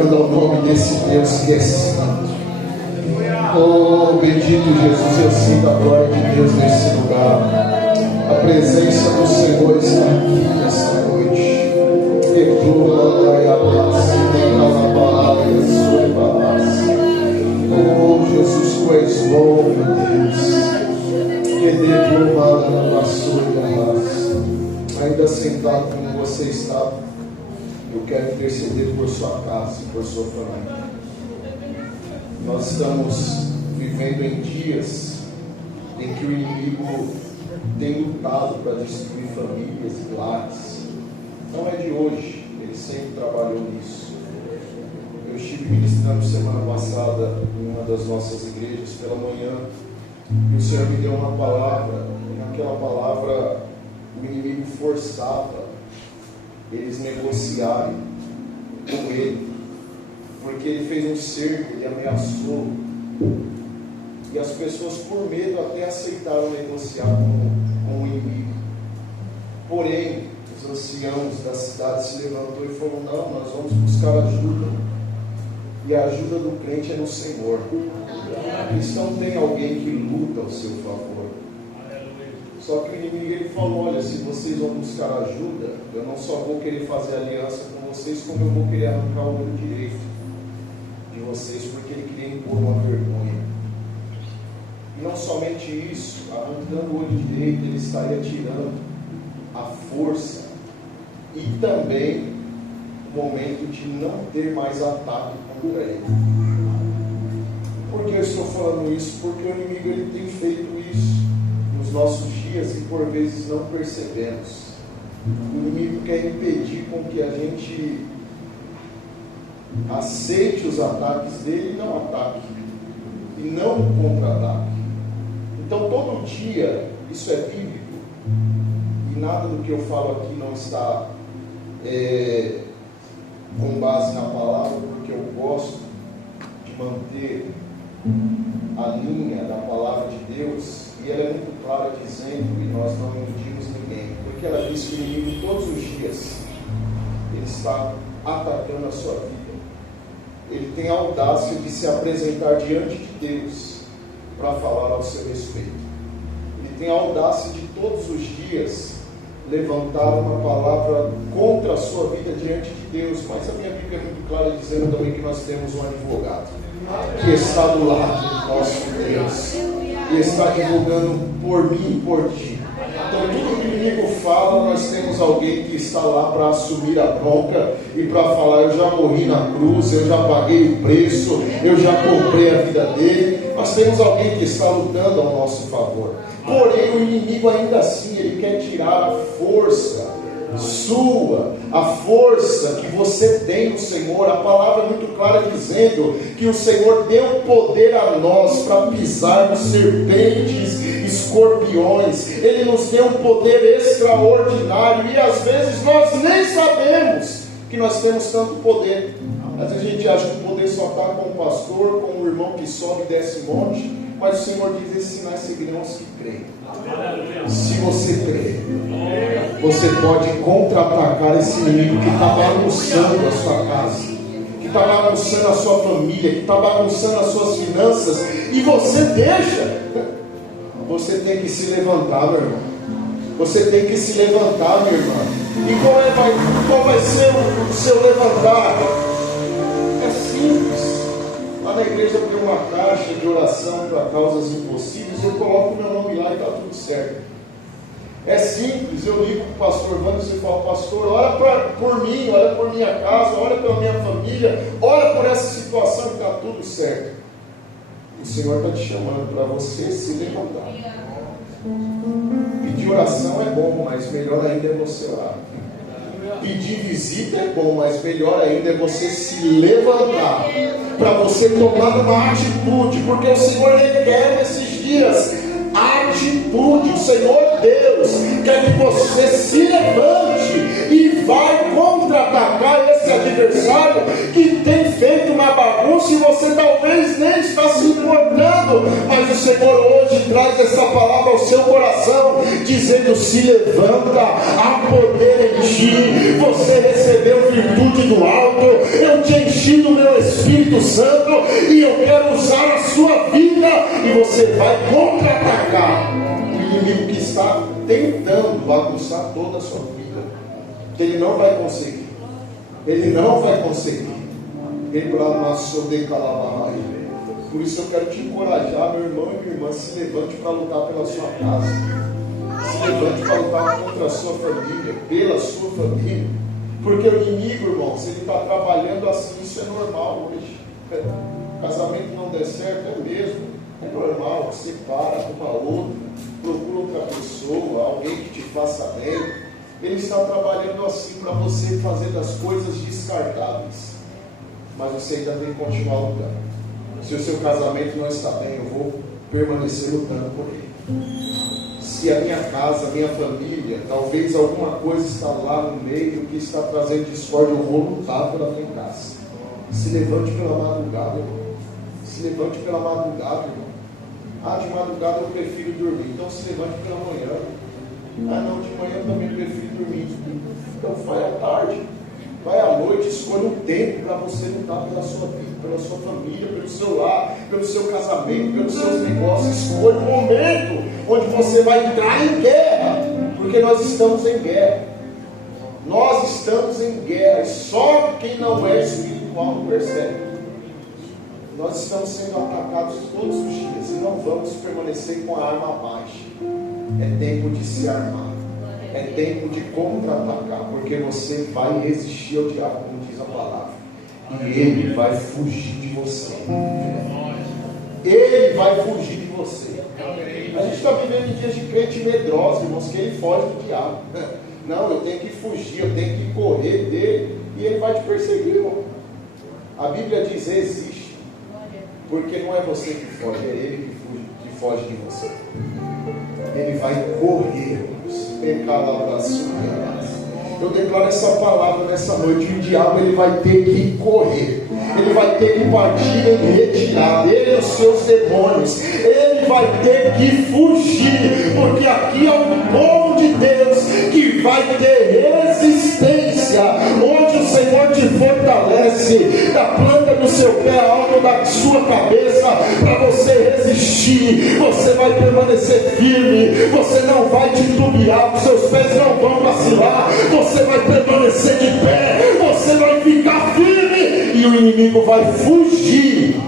glorificando ao nome desse Deus que é santo. Oh, bendito Jesus, eu sinto a glória de Deus nesse lugar. A presença do Senhor está aqui nessa noite. Oh, Jesus, tu és bom, meu Deus. Ainda sentado como você está, eu quero interceder por sua casa e por sua família. Nós estamos vivendo em dias em que o inimigo tem lutado para destruir famílias e lares. Não é de hoje, ele sempre trabalhou nisso. Eu estive ministrando semana passada em uma das nossas igrejas pela manhã, e o Senhor me deu uma palavra, e naquela palavra o inimigo forçava eles negociarem com ele, porque ele fez um cerco, ele ameaçou, e as pessoas por medo até aceitaram negociar com o inimigo. Porém, os anciãos da cidade se levantou e falaram: não, nós vamos buscar ajuda, e a ajuda do crente é no Senhor. O cristão tem alguém que luta ao seu favor. Só que o inimigo ele falou: olha, se vocês vão buscar ajuda, eu não só vou querer fazer aliança com vocês, como eu vou querer arrancar o olho direito de vocês, porque ele queria impor uma vergonha. E não somente isso, arrancando o olho direito, ele estaria tirando a força e também o momento de não ter mais ataque contra ele. Por que eu estou falando isso? Porque o inimigo ele tem feito isso nos nossos dias e por vezes não percebemos. O inimigo quer impedir com que a gente aceite os ataques dele e não ataque, e não contra-ataque. Então todo dia, isso é bíblico, e nada do que eu falo aqui não está com base na palavra, porque eu gosto de manter a linha da palavra de Deus, e ela é muito clara dizendo, e nós não iludimos ninguém, porque ela diz que o inimigo todos os dias ele está atacando a sua vida. Ele tem a audácia de se apresentar diante de Deus para falar ao seu respeito. Ele tem a audácia de todos os dias levantar uma palavra contra a sua vida diante de Deus. Mas a minha Bíblia é muito clara dizendo também que nós temos um advogado que está do lado do nosso Deus e está divulgando por mim e por ti. Então tudo que o inimigo fala, nós temos alguém que está lá para assumir a bronca e para falar: eu já morri na cruz, eu já paguei o preço, eu já comprei a vida dele. Nós temos alguém que está lutando ao nosso favor. Porém o inimigo ainda assim, ele quer tirar a força sua, a força que você tem no Senhor. A palavra é muito clara dizendo que o Senhor deu poder a nós para pisarmos serpentes, escorpiões. Ele nos deu um poder extraordinário, e às vezes nós nem sabemos que nós temos tanto poder. Às vezes a gente acha que o poder só está com o pastor, com o irmão que sobe e desce monte, mas o Senhor diz: esses sinais seguirão os que creem. Se você crer, você pode contra-atacar esse inimigo que está bagunçando a sua casa, que está bagunçando a sua família, que está bagunçando as suas finanças, e você deixa. Você tem que se levantar, meu irmão. Você tem que se levantar, minha irmã. E qual vai ser o seu levantar? É simples. Lá na igreja eu tenho uma caixa de oração para causas impossíveis, eu coloco meu nome lá e está tudo certo. É simples, eu ligo para o pastor Vando e falo: pastor, ora por mim, ora por minha casa, ora pela minha família, ora por essa situação que está tudo certo. O Senhor está te chamando para você se levantar. Pedir oração é bom, mas melhor ainda é você orar. Pedir visita é bom, mas melhor ainda é você se levantar para você tomar uma atitude, porque o Senhor requer nesses dias atitude. O Senhor Deus quer que você se levante e vai contra-atacar esse adversário que tem feito uma bagunça e você talvez nem está se importando, mas o Senhor hoje traz essa palavra ao seu coração, dizendo: se levanta, há poder em ti, você recebeu virtude do alto, eu te enchi enchido do meu Espírito Santo e eu quero usar a sua vida, e você vai contra-atacar o inimigo que está tentando bagunçar toda a sua vida. Ele não vai conseguir. Ele não vai conseguir. Por isso eu quero te encorajar, meu irmão e minha irmã, se levante para lutar pela sua casa. Se levante para lutar contra a sua família, pela sua família. Porque o inimigo, irmão, se ele está trabalhando assim, isso é normal hoje. Casamento não der certo, é mesmo. É normal, separa, arruma outra, procura outra pessoa, alguém que te faça bem. Ele está trabalhando assim para você fazer das coisas descartáveis. Mas você ainda tem que continuar lutando. Se o seu casamento não está bem, eu vou permanecer lutando por ele. Se a minha casa, a minha família, talvez alguma coisa está lá no meio que está trazendo discórdia, eu vou lutar pela minha casa. Se levante pela madrugada, irmão. Se levante pela madrugada, irmão. Ah, de madrugada eu prefiro dormir, então se levante pela manhã. Ah, não, de manhã eu também prefiro dormir. Então vai à tarde, vai à noite, escolha um tempo para você lutar pela sua vida, pela sua família, pelo seu lar, pelo seu casamento, pelos seus negócios. Escolha um momento onde você vai entrar em guerra, porque nós estamos em guerra. Nós estamos em guerra, e só quem não é espiritual não percebe. Nós estamos sendo atacados todos os dias e não vamos permanecer com a arma baixa. É tempo de se armar. É tempo de contra-atacar, porque você vai resistir ao diabo, como diz a palavra. E ele vai fugir de você. Ele vai fugir de você. A gente está vivendo em dias de crente medroso, irmãos, que ele foge do diabo. Não, eu tenho que fugir, eu tenho que correr dele, e ele vai te perseguir, irmão. A Bíblia diz: existe. Porque não é você que foge, é ele que foge de você. Ele vai correr, irmãos. Eu declaro essa palavra nessa noite. O diabo, ele vai ter que correr. Ele vai ter que partir em retirada. Ele e os seus demônios. Ele vai ter que fugir. Porque aqui é um povo de Deus que vai ter resistência. Onde o Senhor te fortalece, da planta do seu pé ao alto da sua cabeça, para você resistir. Você vai permanecer firme. Você não vai titubear. Os seus pés não vão vacilar. Você vai permanecer de pé. Você vai ficar firme. E o inimigo vai fugir.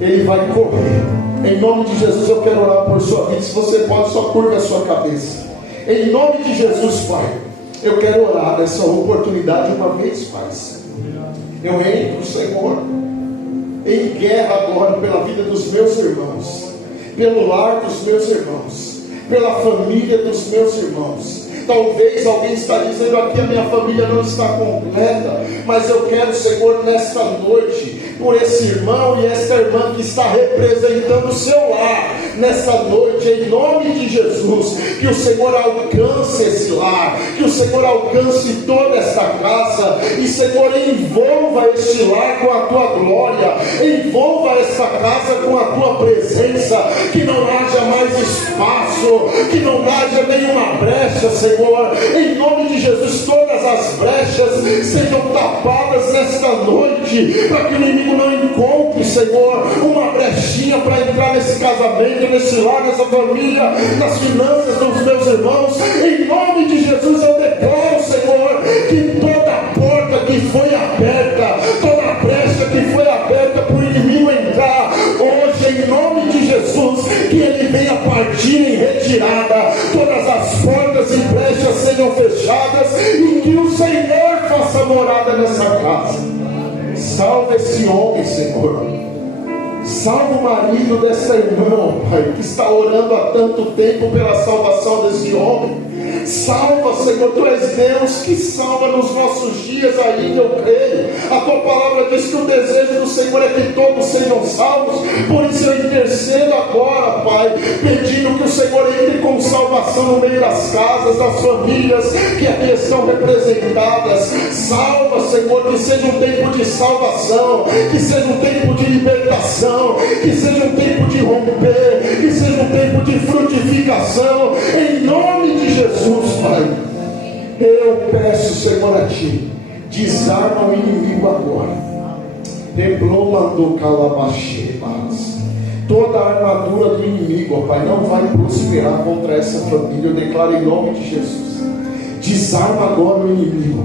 Ele vai correr. Em nome de Jesus, eu quero orar por sua vida. Se você pode, só curva a sua cabeça. Em nome de Jesus, Pai, eu quero orar nessa oportunidade uma vez mais. Eu entro, Senhor, em guerra agora pela vida dos meus irmãos, pelo lar dos meus irmãos, pela família dos meus irmãos. Talvez alguém está dizendo aqui: a minha família não está completa, mas eu quero, Senhor, nesta noite, por esse irmão e esta irmã que está representando o seu lar, nesta noite, em nome de Jesus, que o Senhor alcance esse lar, que o Senhor alcance toda esta casa, e Senhor, envolva este lar com a tua glória, envolva esta casa com a tua presença, que não haja mais espaço, que não haja nenhuma brecha, Senhor. Em nome de Jesus, todas as brechas sejam tapadas nesta noite, para que o inimigo não encontre, Senhor, uma brechinha para entrar nesse casamento, nesse lar, nessa família, nas finanças dos meus irmãos. Em nome de Jesus, eu declaro, Senhor, que toda porta que foi aberta, toda brecha que foi aberta para o inimigo entrar, hoje, em nome de Jesus, que ele venha partir em retirada, todas as portas e brechas sejam fechadas, e que o Senhor faça morada nessa casa. Salva esse homem, Senhor. Salva o marido dessa irmã, Pai, que está orando há tanto tempo pela salvação desse homem. Salva, Senhor, Tu és Deus que salva nos nossos dias ainda, eu creio. A Tua palavra diz que o desejo do Senhor é que todos sejam salvos. Por isso eu intercedo agora, Pai, pedindo que o Senhor entre com salvação no meio das casas, das famílias que aqui estão representadas. Salva, Senhor, que seja um tempo de salvação, que seja um tempo de libertação, que seja um tempo de romper, que seja um tempo de frutificação, em nome de Jesus, Pai. Eu peço, Senhor, a Ti, desarma o inimigo agora, Replomando calabachebas. Toda a armadura do inimigo, ó Pai, não vai prosperar contra essa família. Eu declaro em nome de Jesus. Desarma agora o inimigo.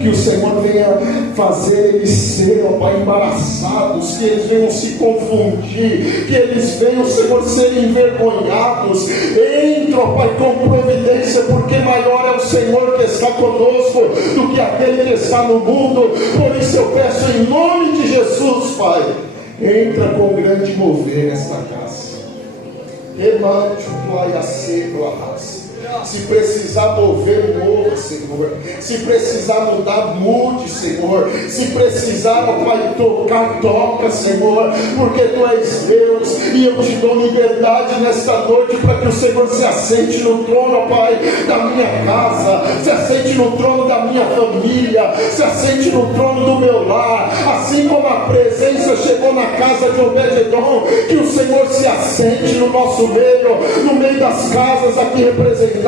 Que o Senhor venha fazer eles serem, ó Pai, embaraçados, que eles venham se confundir, que eles venham, Senhor, serem envergonhados. Entra, ó Pai, com providência, porque maior é o Senhor que está conosco do que aquele que está no mundo. Por isso eu peço em nome de Jesus, Pai, entra com grande mover nesta casa. Remate o plaia seco, arrasta. Se precisar mover, mova, Senhor. Se precisar mudar, mude, Senhor. Se precisar, ó Pai, tocar, toca, Senhor. Porque Tu és Deus. E eu te dou liberdade nesta noite para que o Senhor se assente no trono, ó Pai, da minha casa. Se assente no trono da minha família. Se assente no trono do meu lar. Assim como a presença chegou na casa de Obed-edom, que o Senhor se assente no nosso meio, no meio das casas aqui representadas,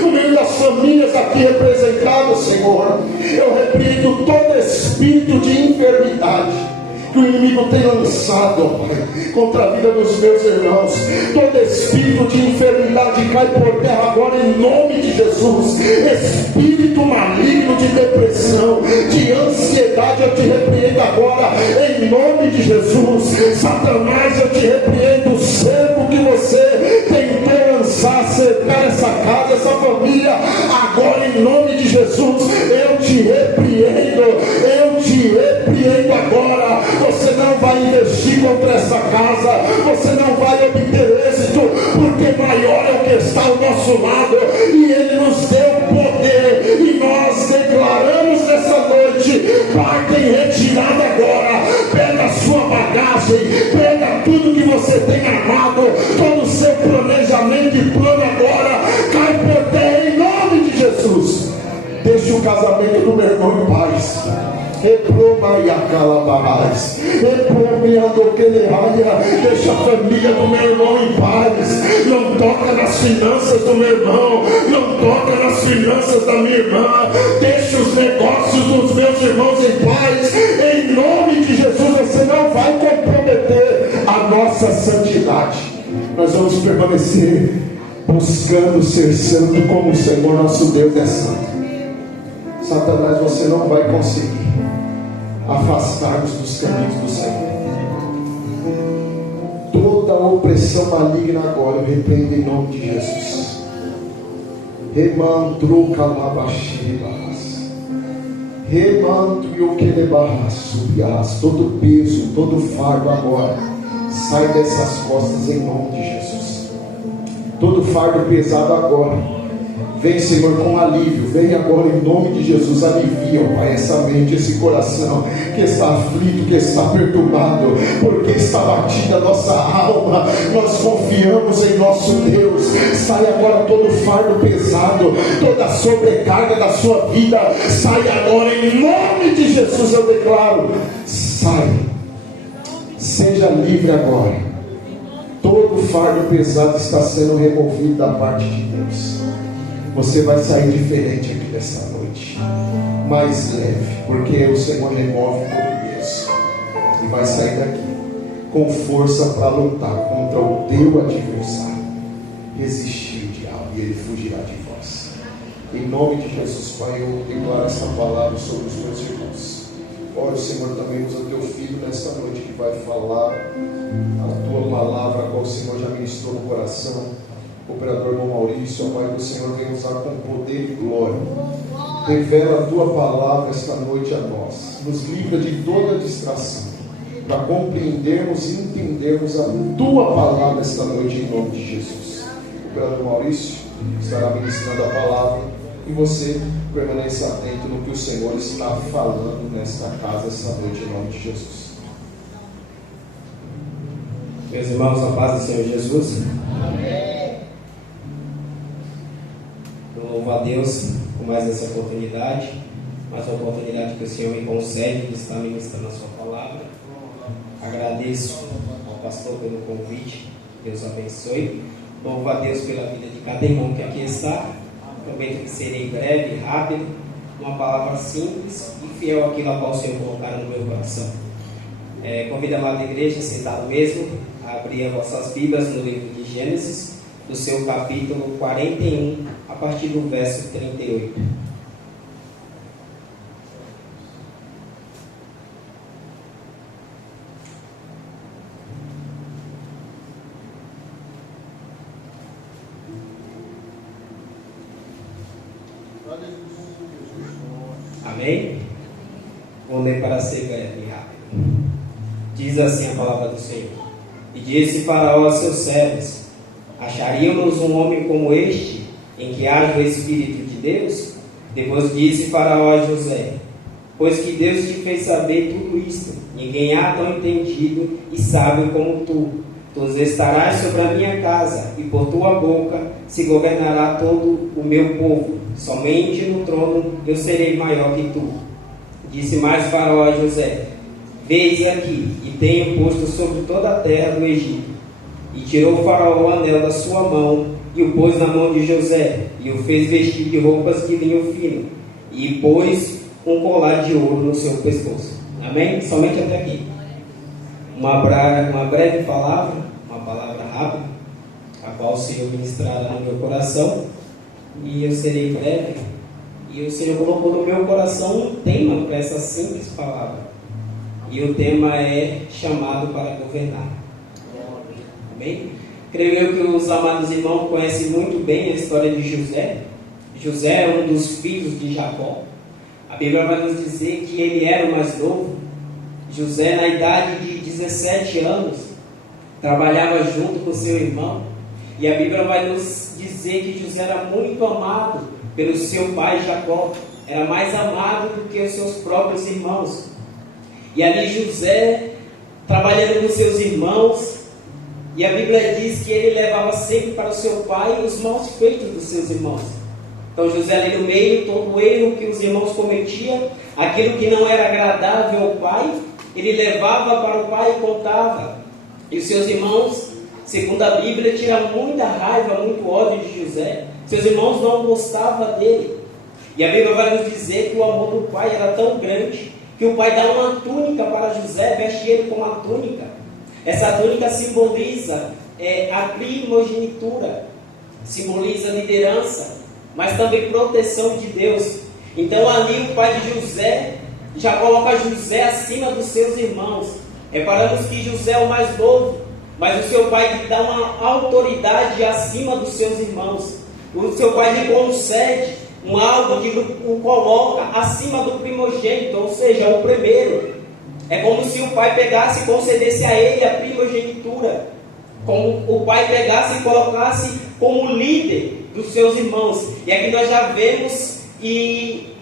no meio das famílias aqui representadas, Senhor. Eu repreendo todo espírito de enfermidade que o inimigo tem lançado, ó Pai, contra a vida dos meus irmãos. Todo espírito de enfermidade cai por terra agora em nome de Jesus. Espírito maligno de depressão, de ansiedade, eu te repreendo agora em nome de Jesus. Satanás, eu te repreendo. O cerco que você tentou lançar, cercar essa casa, essa família, agora em nome de Jesus, eu te repreendo. Eu te repreendo agora. Você não vai investir contra essa casa, você não vai obter êxito, porque maior é o que está ao nosso lado, e Ele nos deu poder, e nós declaramos nessa noite: parte em retirada agora. Pega a sua bagagem, pega tudo que você tem armado, todo o seu planejamento e plano agora, cai por terra em nome de Jesus. Deixe o casamento do meu irmão em paz. Reploma e acalabarás. Deixa a família do meu irmão em paz. Não toca nas finanças do meu irmão. Não toca nas finanças da minha irmã. Deixa os negócios dos meus irmãos em paz. Em nome de Jesus, você não vai comprometer a nossa santidade. Nós vamos permanecer buscando ser santo como o Senhor nosso Deus é santo. Satanás, você não vai conseguir afastar-nos dos caminhos do Senhor. Toda opressão maligna agora eu repreendo em nome de Jesus. Remandro calabachibas, remandro yoquelebarras, todo peso, todo fardo agora sai dessas costas em nome de Jesus. Todo fardo pesado agora vem, Senhor, com alívio. Vem agora em nome de Jesus. Alivia, ó Pai, essa mente, esse coração que está aflito, que está perturbado, porque está batida a nossa alma. Nós confiamos em nosso Deus. Sai agora todo fardo pesado, toda sobrecarga da sua vida. Sai agora em nome de Jesus. Eu declaro: sai, seja livre agora. Todo fardo pesado está sendo removido da parte de Deus. Você vai sair diferente aqui dessa noite, mais leve, porque o Senhor remove todo peso, e vai sair daqui com força para lutar contra o teu adversário. Resistir o diabo e ele fugirá de vós. Em nome de Jesus, Pai, eu declaro essa palavra sobre os meus irmãos. Ora, Senhor, também usa teu filho nesta noite, que vai falar a tua palavra, a qual o Senhor já ministrou no coração. Operador bom Maurício, ó Pai, que o Senhor venha usar com poder e glória. Revela a tua palavra esta noite a nós. Nos livra de toda distração, para compreendermos e entendermos a tua palavra esta noite em nome de Jesus. O operador Maurício estará ministrando a palavra e você permaneça atento no que o Senhor está falando nesta casa esta noite em nome de Jesus. Meus irmãos, a paz do Senhor Jesus. Amém. Louvo a Deus por mais essa oportunidade, mais uma oportunidade que o Senhor me concede de estar ministrando a sua palavra. Agradeço ao pastor pelo convite, Deus abençoe. Louvo a Deus pela vida de cada irmão que aqui está. Prometo que serei breve, rápido, uma palavra simples e fiel àquilo a qual o Senhor colocar no meu coração. Convido a amada igreja, sentado mesmo, a abrir as vossas Bíblias no livro de Gênesis, do seu capítulo 41, a partir do verso 38. Amém? Vou ler para ser breve e rápido. Diz assim a palavra do Senhor: E disse Faraó a seus servos: Acharíamos um homem como este, em que haja o Espírito de Deus? Depois disse Faraó a José: Pois que Deus te fez saber tudo isto, ninguém há tão entendido e sábio como tu. Tu estarás sobre a minha casa, e por tua boca se governará todo o meu povo. Somente no trono eu serei maior que tu. Disse mais Faraó a José: Veis aqui, e tenho posto sobre toda a terra do Egito. E tirou Faraó o anel da sua mão, e o pôs na mão de José, e o fez vestir de roupas de linho fino, e pôs um colar de ouro no seu pescoço. Amém? Somente até aqui. Uma breve palavra, uma palavra rápida, a qual o Senhor ministrará no meu coração, e eu serei breve. E o Senhor colocou no meu coração um tema para essa simples palavra, e o tema é chamado para governar. Amém? Creio eu que os amados irmãos conhecem muito bem a história de José. José é um dos filhos de Jacó. A Bíblia vai nos dizer que ele era o mais novo. José, na idade de 17 anos, trabalhava junto com seu irmão. E a Bíblia vai nos dizer que José era muito amado pelo seu pai Jacó. Era mais amado do que os seus próprios irmãos. E ali José, trabalhando com seus irmãos, e a Bíblia diz que ele levava sempre para o seu pai os maus feitos dos seus irmãos. Então José ali no meio, todo o erro que os irmãos cometiam, aquilo que não era agradável ao pai, ele levava para o pai e contava. E os seus irmãos, segundo a Bíblia, tiram muita raiva, muito ódio de José. Seus irmãos não gostavam dele. E a Bíblia vai nos dizer que o amor do pai era tão grande, que o pai dá uma túnica para José, veste ele com uma túnica. Essa túnica simboliza a primogenitura, simboliza liderança, mas também proteção de Deus. Então ali o pai de José já coloca José acima dos seus irmãos. Reparamos que José é o mais novo, mas o seu pai lhe dá uma autoridade acima dos seus irmãos. O seu pai lhe concede algo que o coloca acima do primogênito, ou seja, o primeiro. É como se o pai pegasse e concedesse a ele a primogenitura. Como o pai pegasse e colocasse como líder dos seus irmãos. E aqui nós já vemos e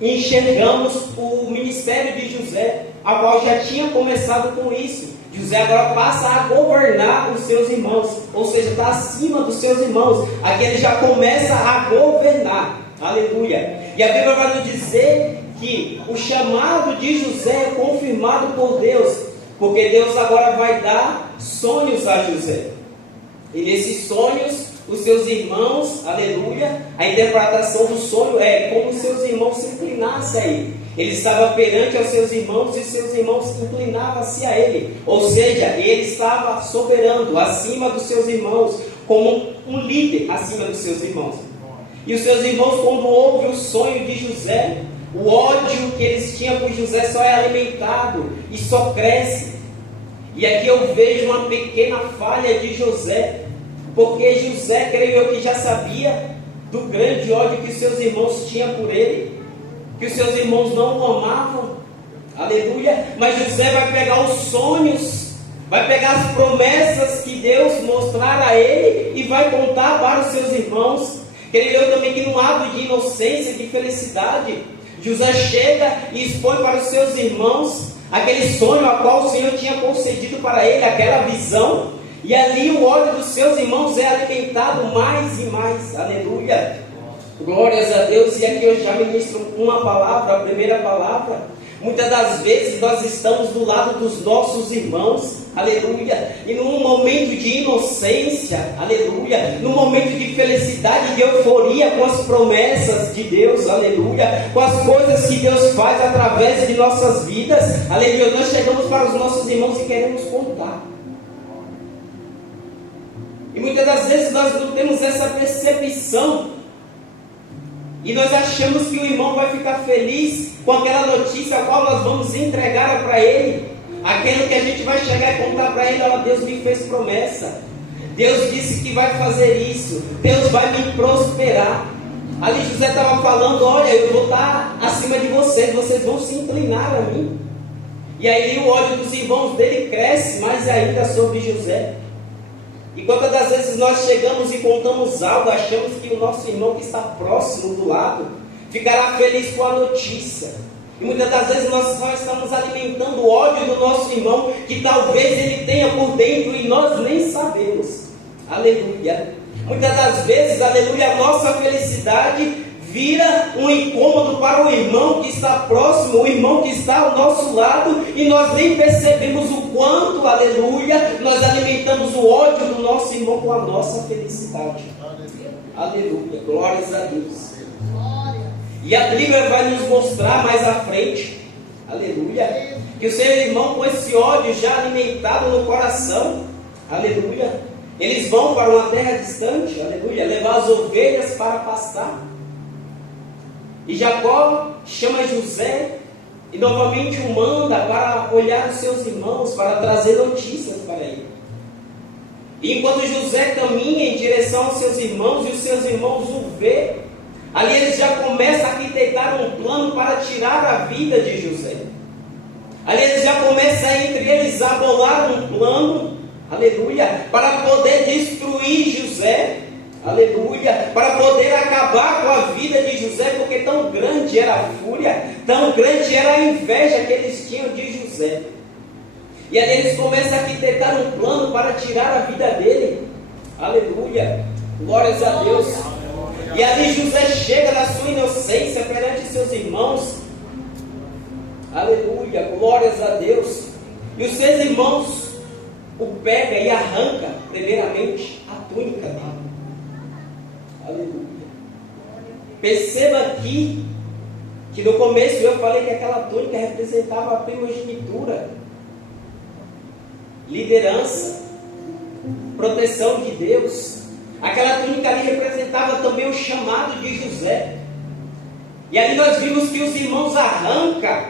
enxergamos o ministério de José, a qual já tinha começado com isso. José agora passa a governar os seus irmãos, ou seja, está acima dos seus irmãos. Aqui ele já começa a governar. Aleluia. E a Bíblia vai nos dizer que o chamado de José é confirmado por Deus, porque Deus agora vai dar sonhos a José. E nesses sonhos, os seus irmãos, aleluia, a interpretação do sonho é como seus irmãos se inclinassem a ele. Ele estava perante aos seus irmãos e seus irmãos inclinavam-se a ele. Ou seja, ele estava soberano, acima dos seus irmãos, como um líder acima dos seus irmãos. E os seus irmãos, quando ouvem o sonho de José, o ódio que eles tinham por José só é alimentado e só cresce. E aqui eu vejo uma pequena falha de José, porque José, creio eu, que já sabia do grande ódio que seus irmãos tinham por ele, que os seus irmãos não o amavam, aleluia. Mas José vai pegar os sonhos, vai pegar as promessas que Deus mostrara a ele e vai contar para os seus irmãos. Creio eu também que num ato de inocência, de felicidade, José chega e expõe para os seus irmãos aquele sonho a qual o Senhor tinha concedido para ele, aquela visão, e ali o ódio dos seus irmãos é alimentado mais e mais, aleluia, glórias a Deus. E aqui eu já ministro uma palavra, a primeira palavra, Muitas das vezes nós estamos do lado dos nossos irmãos, aleluia, e num momento de inocência, aleluia, num momento de felicidade, de euforia com as promessas de Deus, aleluia, com as coisas que Deus faz através de nossas vidas, aleluia, nós chegamos para os nossos irmãos e queremos contar. E muitas das vezes nós não temos essa percepção. E nós achamos que o irmão vai ficar feliz com aquela notícia a qual nós vamos entregar para ele. Aquilo que a gente vai chegar e contar para ele: ó, Deus me fez promessa. Deus disse que vai fazer isso. Deus vai me prosperar. Ali José estava falando: olha, eu vou estar acima de vocês. Vocês vão se inclinar a mim. E aí o ódio dos irmãos dele cresce mais ainda sobre José. E quantas das vezes nós chegamos e contamos algo, achamos que o nosso irmão que está próximo do lado ficará feliz com a notícia. E muitas das vezes nós só estamos alimentando o ódio do nosso irmão, que talvez ele tenha por dentro e nós nem sabemos. Aleluia. Muitas das vezes, aleluia, a nossa felicidade vira um incômodo para o irmão que está próximo, o irmão que está ao nosso lado, e nós nem percebemos o quanto, aleluia, nós alimentamos o ódio do nosso irmão com a nossa felicidade. Aleluia, glórias a Deus. E a Bíblia vai nos mostrar mais à frente, aleluia, que o seu irmão, com esse ódio já alimentado no coração, aleluia, eles vão para uma terra distante, aleluia, levar as ovelhas para pastar. E Jacó chama José e novamente o manda para olhar os seus irmãos, para trazer notícias para ele. E enquanto José caminha em direção aos seus irmãos e os seus irmãos o vê, ali eles já começam a arquitetar um plano para tirar a vida de José. Ali eles já começam entre eles a bolar um plano, aleluia, para poder destruir José. Aleluia, para poder acabar com a vida de José, porque tão grande era a fúria, tão grande era a inveja que eles tinham de José. E aí eles começam a arquitetar um plano para tirar a vida dele. Aleluia, glórias a Deus. E ali José chega na sua inocência perante seus irmãos. Aleluia, glórias a Deus. E os seus irmãos o pega e arranca primeiramente a túnica dele. Aleluia. Perceba aqui que no começo eu falei que aquela túnica representava a primogenitura, liderança, proteção de Deus. Aquela túnica ali representava também o chamado de José. E ali nós vimos que os irmãos arrancam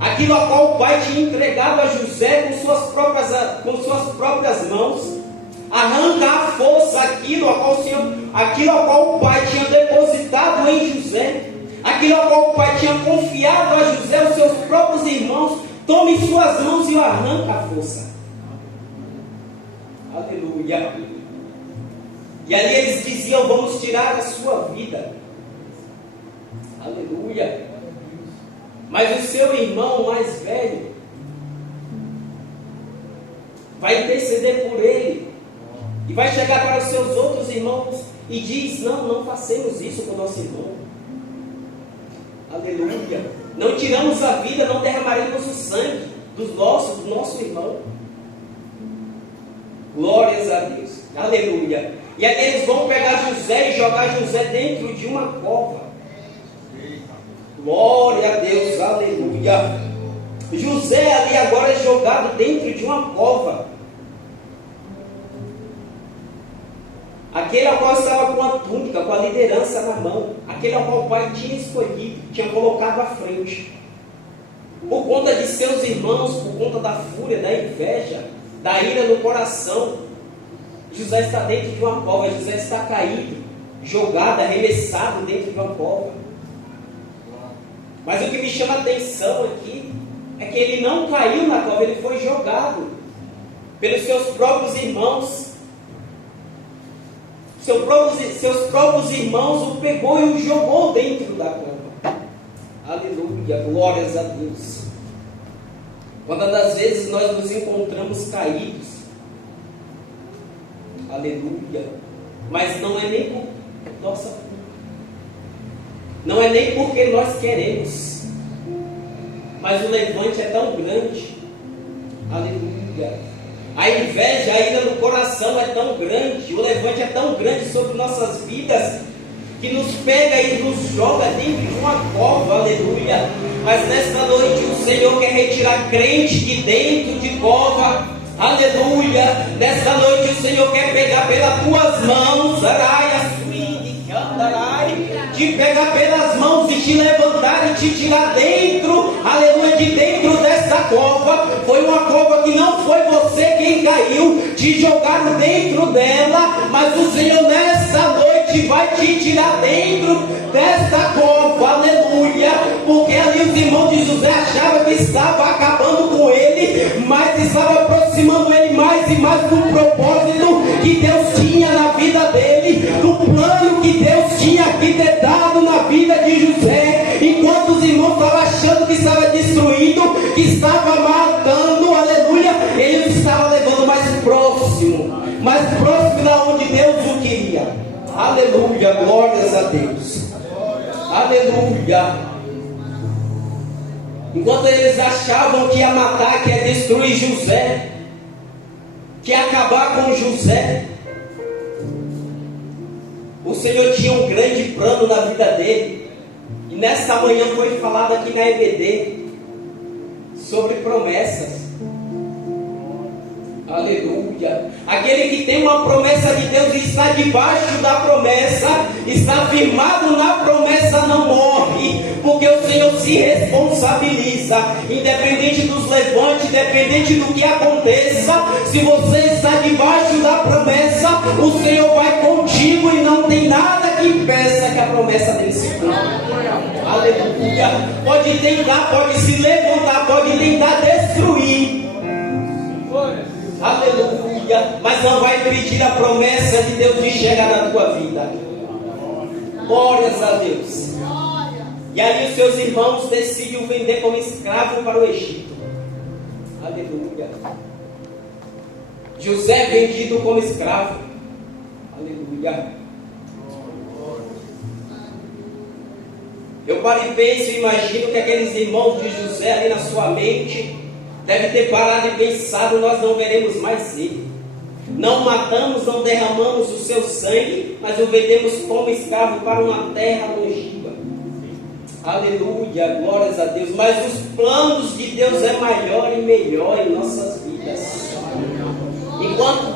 aquilo a qual o pai tinha entregado a José com suas próprias mãos. Arranca a força aquilo a qual o pai tinha depositado em José, aquilo a qual o pai tinha confiado a José, os seus próprios irmãos, toma em suas mãos e o arranca a força. Aleluia. E ali eles diziam: vamos tirar a sua vida. Aleluia. Mas o seu irmão mais velho vai interceder por ele. E vai chegar para os seus outros irmãos e diz: não façamos isso com o nosso irmão. Aleluia. Não tiramos a vida, não derramaremos o sangue do nosso irmão. Glórias a Deus. Aleluia. E aí eles vão pegar José e jogar José dentro de uma cova. Glória a Deus. Aleluia. José ali agora é jogado dentro de uma cova. Aquele ao qual estava com a túnica, com a liderança na mão, aquele ao qual o pai tinha escolhido, tinha colocado à frente. Por conta de seus irmãos, por conta da fúria, da inveja, da ira no coração, José está dentro de uma cova. José está caído, jogado, arremessado dentro de uma cova. Mas o que me chama a atenção aqui é que ele não caiu na cova, ele foi jogado pelos seus próprios irmãos. Seus próprios irmãos o pegou e o jogou dentro da cova. Aleluia, glórias a Deus. Quantas das vezes nós nos encontramos caídos, aleluia, mas não é nem por nossa culpa, não é nem porque nós queremos, mas o levante é tão grande. Aleluia. A inveja ainda no coração é tão grande, o levante é tão grande sobre nossas vidas, que nos pega e nos joga dentro de uma cova. Aleluia. Mas nesta noite o Senhor quer retirar crente de dentro de cova. Aleluia. Nesta noite o Senhor quer pegar pelas tuas mãos, te pegar pelas mãos e te levantar e te tirar dentro, aleluia, de dentro dessa cova. Foi uma cova que não foi você quem caiu, te jogaram dentro dela, mas o Senhor nessa noite vai te tirar dentro dessa cova, aleluia, porque ali os irmãos de José achavam que estava acabando com ele, mas estava aproximando ele mais e mais do propósito que Deus tinha na vida dele, do plano que Deus tinha arquitetado na vida de José. Enquanto os irmãos estavam achando que estava destruindo, que estava matando, aleluia, ele estava levando mais próximo da onde Deus o queria. Aleluia, glórias a Deus. Aleluia. Enquanto eles achavam que ia matar, que ia destruir José, que ia acabar com José, o Senhor tinha um grande plano na vida dele. E nesta manhã foi falado aqui na EBD sobre promessas. Aleluia. Aquele que tem uma promessa de Deus está debaixo da promessa, está firmado na promessa, não morre, porque o Senhor se responsabiliza, independente dos levantes, independente do que aconteça. Se você está debaixo da promessa, o Senhor vai contigo e não tem nada que impeça que a promessa dele se cumpra. Aleluia. Pode tentar, pode se levantar, pode tentar destruir, aleluia, mas não vai impedir a promessa de Deus de chegar na tua vida. Glórias a Deus. E aí os seus irmãos decidem o vender como escravo para o Egito. Aleluia. José vendido como escravo. Aleluia. Eu paro e penso e imagino que aqueles irmãos de José ali na sua mente deve ter parado e pensado: nós não veremos mais ele. Não matamos, não derramamos o seu sangue, mas o vendemos como escravo para uma terra longínqua. Aleluia, glórias a Deus. Mas os planos de Deus é maior e melhor em nossas vidas. Enquanto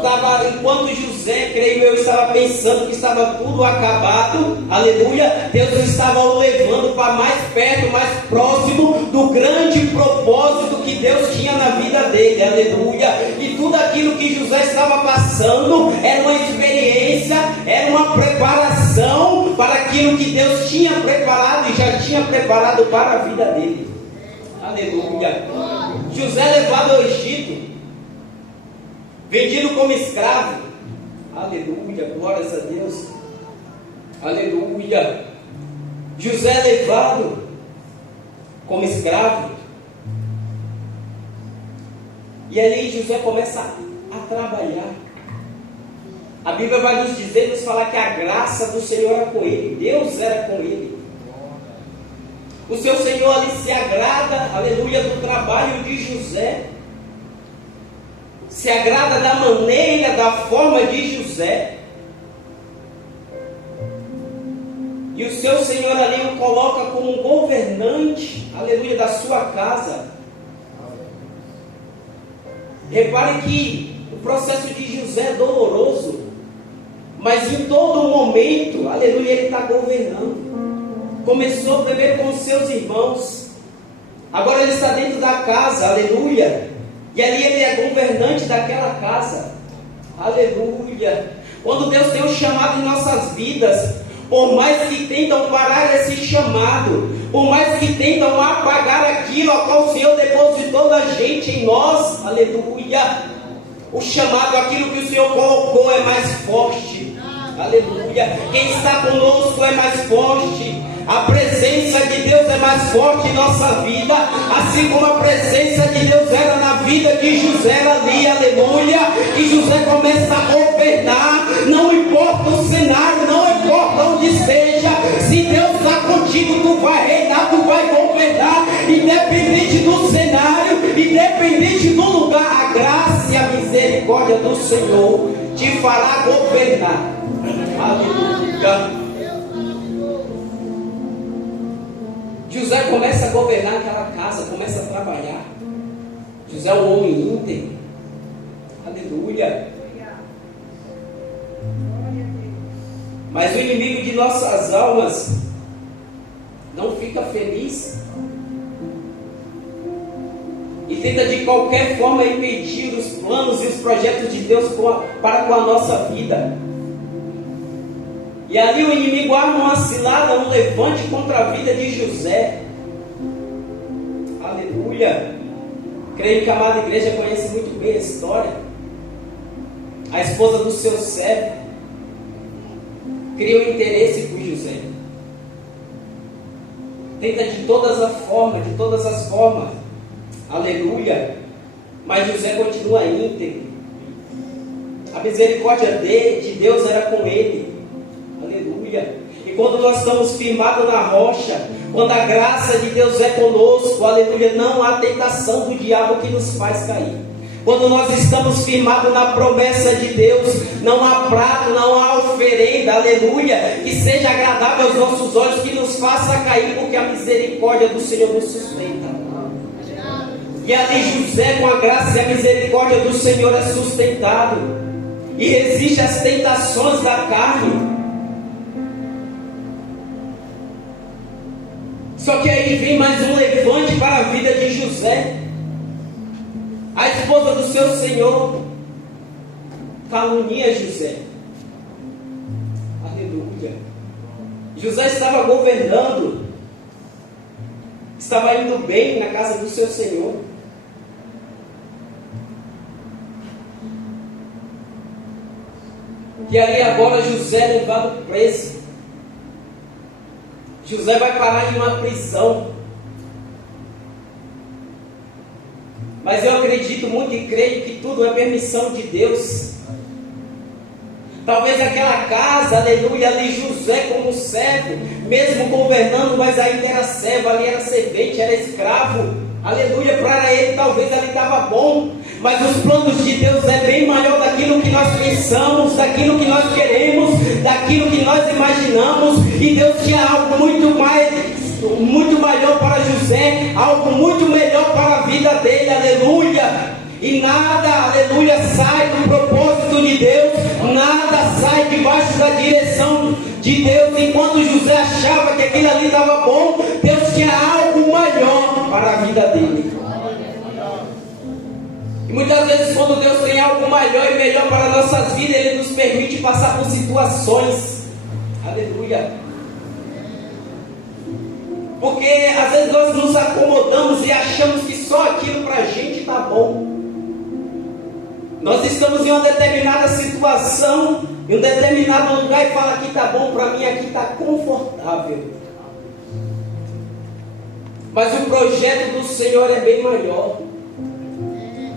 José, creio eu, estava pensando que estava tudo acabado, aleluia, Deus estava o levando para mais perto, mais próximo do grande propósito que Deus tinha na vida dele, aleluia. E tudo aquilo que José estava passando era uma experiência, era uma preparação para aquilo que Deus tinha preparado e já tinha preparado para a vida dele, aleluia. José levado ao Egito, vendido como escravo, aleluia, glórias a Deus, aleluia. José levado como escravo, e ali José começa a trabalhar. A Bíblia vai nos dizer, nos falar que a graça do Senhor era com ele, Deus era com ele. O seu Senhor ali se agrada, aleluia, do trabalho de José, se agrada da maneira, da forma de José. E o seu Senhor ali o coloca como um governante, aleluia, da sua casa. Repare que o processo de José é doloroso, mas em todo momento, aleluia, ele está governando. Começou primeiro com os seus irmãos, agora ele está dentro da casa, aleluia. E ali ele é governante daquela casa. Aleluia. Quando Deus tem um chamado em nossas vidas, por mais que tentam parar esse chamado, por mais que tentam apagar aquilo a qual o Senhor depositou na gente, em nós, aleluia, o chamado, aquilo que o Senhor colocou é mais forte. Aleluia. Quem está conosco é mais forte. A presença de Deus é mais forte em nossa vida, assim como a presença de Deus era na vida de José ali, aleluia. E José começa a governar, não importa o cenário, não importa onde esteja, se Deus está contigo, tu vai reinar, tu vai governar, independente independente do cenário, independente do lugar, a graça e a misericórdia do Senhor te fará governar. Aleluia. José começa a governar aquela casa, começa a trabalhar. José é um homem íntegro. Aleluia. Mas o inimigo de nossas almas não fica feliz e tenta de qualquer forma impedir os planos e os projetos de Deus para com a nossa vida. E ali o inimigo arma uma cilada, um levante contra a vida de José. Aleluia. Creio que a amada igreja conhece muito bem a história. A esposa do seu servo cria um interesse por José. Tenta de todas as formas. Aleluia. Mas José continua íntegro. A misericórdia de Deus era com ele. Aleluia. E quando nós estamos firmados na rocha, quando a graça de Deus é conosco, aleluia, não há tentação do diabo que nos faz cair. Quando nós estamos firmados na promessa de Deus, não há prato, não há oferenda, aleluia, que seja agradável aos nossos olhos, que nos faça cair, porque a misericórdia do Senhor nos sustenta. E ali José, com a graça e a misericórdia do Senhor, é sustentado e resiste às tentações da carne. Só que aí vem mais um levante para a vida de José. A esposa do seu senhor calunia José. Aleluia. José estava governando, estava indo bem na casa do seu senhor. E ali agora José é levado preso. José vai parar em uma prisão. Mas eu acredito muito e creio que tudo é permissão de Deus. Talvez aquela casa, aleluia, ali José como servo, mesmo governando, mas ainda era servo, ali era servente, era escravo. Aleluia, para ele talvez ali estava bom. Mas os planos de Deus é bem maior daquilo que nós pensamos, daquilo que nós queremos, daquilo que nós imaginamos. E Deus tinha algo muito maior para José, algo muito melhor para a vida dele, aleluia. E nada, aleluia, sai do propósito de Deus, nada sai debaixo da direção de Deus. Enquanto José achava que aquilo ali estava bom, Deus tinha algo maior para a vida dele. E muitas vezes quando Deus tem algo maior e melhor para nossas vidas, Ele nos permite passar por situações, aleluia. Porque às vezes nós nos acomodamos e achamos que só aquilo para a gente está bom. Nós estamos em uma determinada situação, em um determinado lugar e fala aqui está bom para mim, aqui está confortável. Mas o projeto do Senhor é bem maior.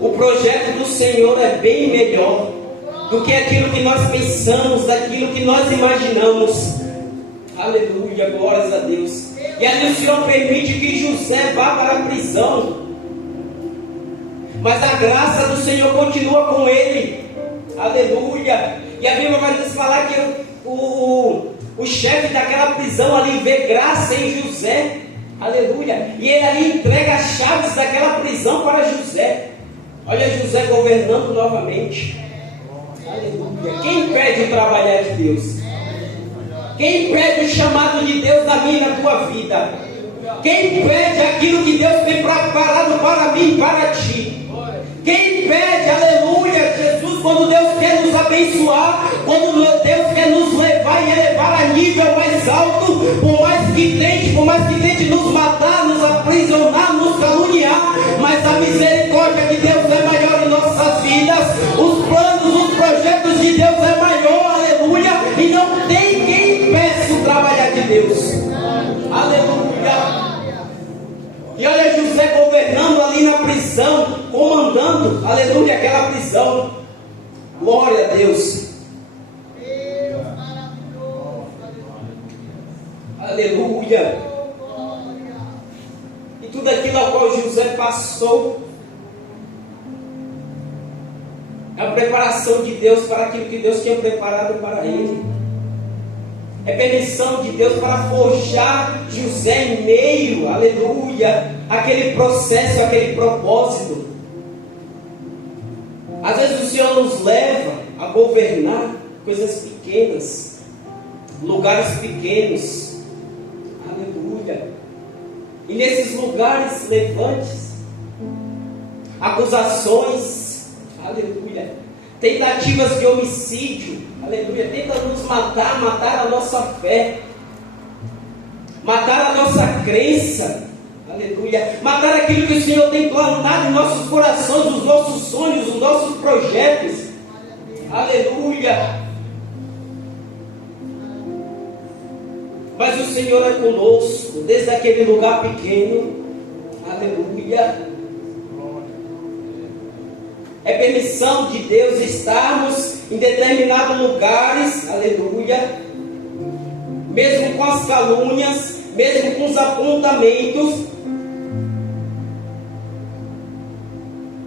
O projeto do Senhor é bem melhor do que aquilo que nós pensamos, daquilo que nós imaginamos. Aleluia, glórias a Deus. E ali o Senhor permite que José vá para a prisão, mas a graça do Senhor continua com ele. Aleluia. E a Bíblia vai nos falar que o chefe daquela prisão ali vê graça em José. Aleluia. E ele ali entrega as chaves daquela prisão para José. Olha José governando novamente. Aleluia. Quem impede o trabalhar de Deus? Quem impede o chamado de Deus na minha e na tua vida? Quem impede aquilo que Deus tem preparado para mim e para ti? Quem impede, aleluia, Jesus, quando Deus quer nos abençoar, quando Deus quer nos levar e elevar a nível mais alto, por mais que tente nos matar, nos aprisionar, nos caluniar, mas a misericórdia de Deus é maior em nossas vidas, os planos, os projetos de Deus é maior, aleluia, e não tem quem impeça o trabalhar de Deus. Aleluia. E olha José governando ali na prisão, comandando, aleluia, aquela prisão. Glória a Deus. Aleluia. E tudo aquilo ao qual José passou. É a preparação de Deus para aquilo que Deus tinha preparado para ele. É permissão de Deus para forjar José em meio, aleluia, aquele processo, aquele propósito. Às vezes o Senhor nos leva a governar coisas pequenas, lugares pequenos, aleluia. E nesses lugares levantes, acusações, aleluia, tentativas de homicídio, aleluia, tenta nos matar, matar a nossa fé, matar a nossa crença, aleluia, matar aquilo que o Senhor tem plantado em nossos corações, os nossos sonhos, os nossos projetos, aleluia. Mas o Senhor é conosco, desde aquele lugar pequeno, aleluia. É permissão de Deus estarmos em determinados lugares, aleluia, mesmo com as calúnias, mesmo com os apontamentos.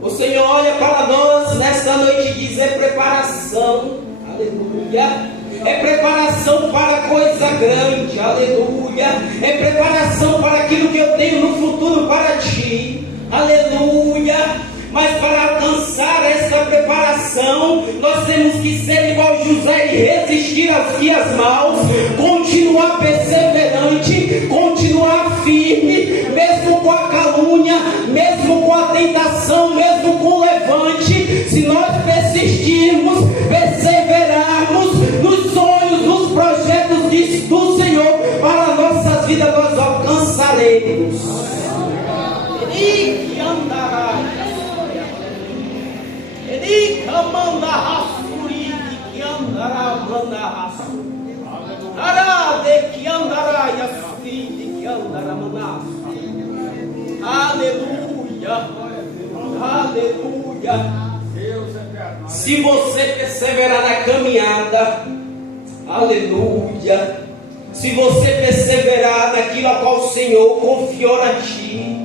O Senhor olha para nós nesta noite e diz: é preparação, aleluia. É preparação para coisa grande, aleluia. É preparação para aquilo que eu tenho no futuro para ti, aleluia. Mas para alcançar esta preparação, nós temos que ser igual José e resistir aos dias maus, continuar perseverante, continuar firme, mesmo com a calúnia, mesmo com a tentação, mesmo com o levante. Se nós persistirmos, perseverarmos nos sonhos, nos projetos do Senhor para nossas vidas, nós alcançaremos. E que andará. Aleluia, aleluia. Se você perseverar na caminhada, aleluia, se você perseverar naquilo a qual o Senhor confiou a ti,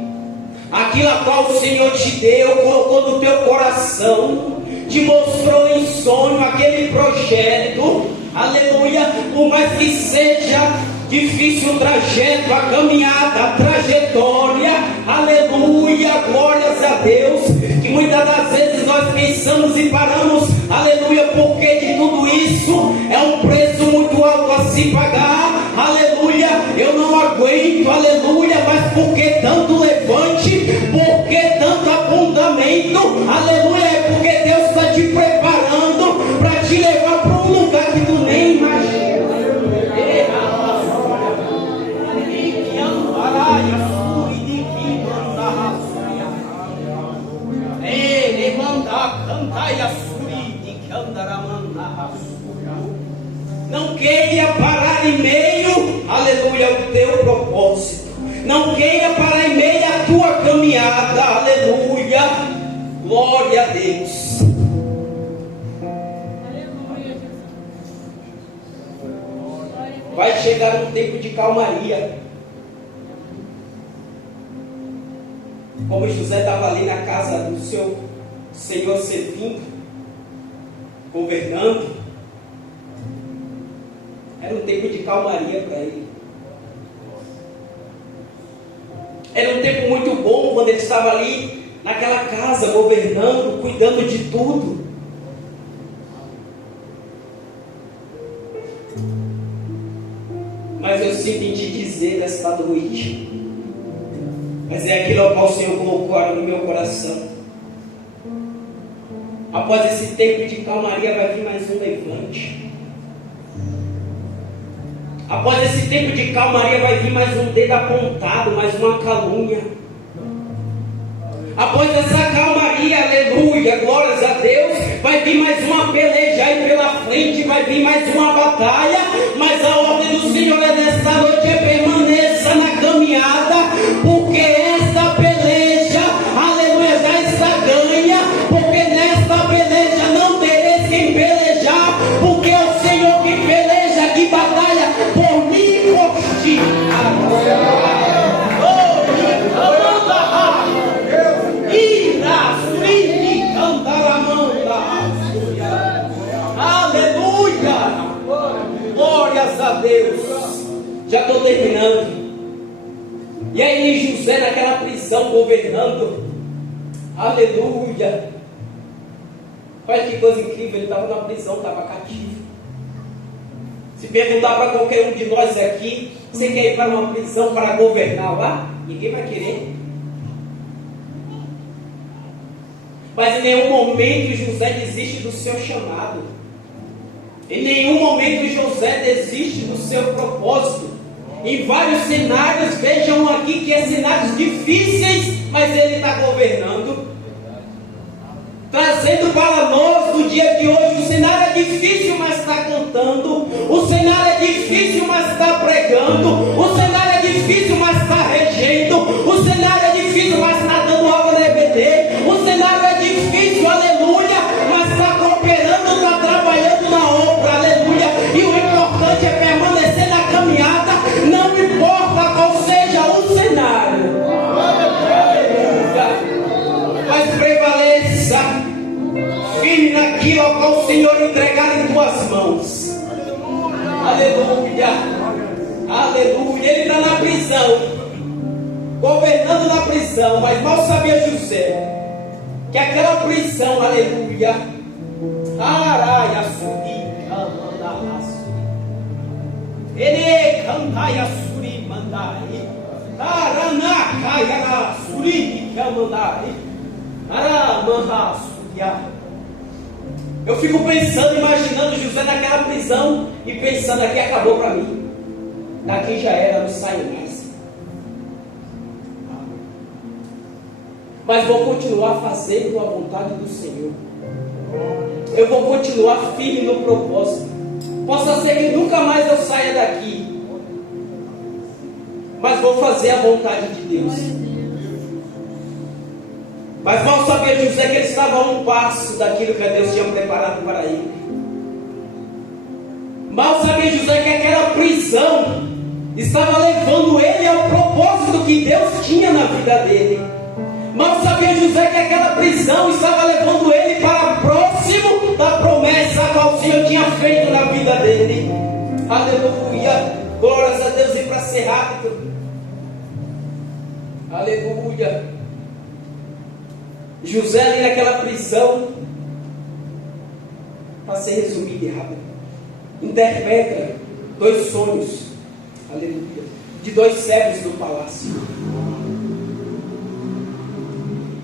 aquilo a qual o Senhor te deu, colocou no teu coração, te mostrou em sonho aquele projeto, aleluia, por mais que seja difícil o trajeto, a caminhada, a trajetória, aleluia, glórias a Deus, que muitas das vezes nós pensamos e paramos, aleluia, porque de tudo isso é um preço muito alto a se pagar, aleluia, eu não aguento, aleluia, mas por que tanto levante, por que tanto apontamento, aleluia, é porque Deus está te preparando para te levar para um lugar que tu nem imagina. Não queira parar em meio, aleluia, ao teu propósito. Não queira parar em meio à tua caminhada, aleluia. Glória a Deus. Vai chegar um tempo de calmaria. Como José estava ali na casa do seu Senhor servindo, governando, era um tempo de calmaria para ele. Era um tempo muito bom quando ele estava ali naquela casa, governando, cuidando de tudo. Mas eu sinto em te dizer nesta noite, mas é aquilo ao qual o Senhor colocou no meu coração. Após esse tempo de calmaria vai vir mais um levante. Após esse tempo de calmaria vai vir mais um dedo apontado, mais uma calúnia. Após essa calmaria, aleluia, glórias a Deus, vai vir mais uma peleja aí pela frente, vai vir mais uma batalha, mas a ordem do Senhor é nesta noite, permaneça na caminhada, porque esta peleja, aleluia, já está ganha, porque nesta peleja não tereis quem pelejar, porque é o Senhor que peleja, que batalha por mim e por ti. Deus. Já estou terminando. E aí José naquela prisão governando. Aleluia. Olha que coisa incrível, ele estava na prisão, estava cativo. Se perguntar para qualquer um de nós aqui, você quer ir para uma prisão para governar lá? Ninguém vai querer. Mas em nenhum momento José desiste do seu chamado. Em nenhum momento José desiste do seu propósito. Em vários cenários, vejam aqui que é cenários difíceis, mas ele está governando. Trazendo para nós no dia de hoje, o cenário é difícil, mas está cantando. O cenário é difícil, mas está pregando. O cenário é difícil, mas está regendo. O cenário é difícil, mas está dando água na EBD. O cenário é difícil, aleluia, mas está cooperando, está trabalhando na obra, aleluia. E o importante é permanecer na caminhada, não importa qual seja o cenário. Mas prevaleça firme naquilo ao qual o Senhor entregar em tuas mãos. Aleluia, aleluia. Ele está na prisão, governando na prisão, mas mal sabia José que aquela prisão, aleluia, araia suri, camandai, ele cantai suri mandai, aranacai suri camandai, aramandai. Eu fico pensando, imaginando José naquela prisão e pensando, aqui acabou para mim, daqui já era, não saio mais. Mas vou continuar fazendo a vontade do Senhor. Eu vou continuar firme no propósito. Possa ser que nunca mais eu saia daqui, mas vou fazer a vontade de Deus. Mas mal sabia José que ele estava a um passo daquilo que Deus tinha preparado para ele. Mal sabia José que aquela prisão estava levando ele ao propósito que Deus tinha na vida dele. Mal sabia José que aquela prisão estava levando ele para próximo da promessa a qual o Senhor tinha feito na vida dele. Aleluia, glórias a Deus. E para ser rápido, aleluia, José ali naquela prisão, para ser resumido e rápido, interpreta 2 sonhos, aleluia, de 2 servos do palácio.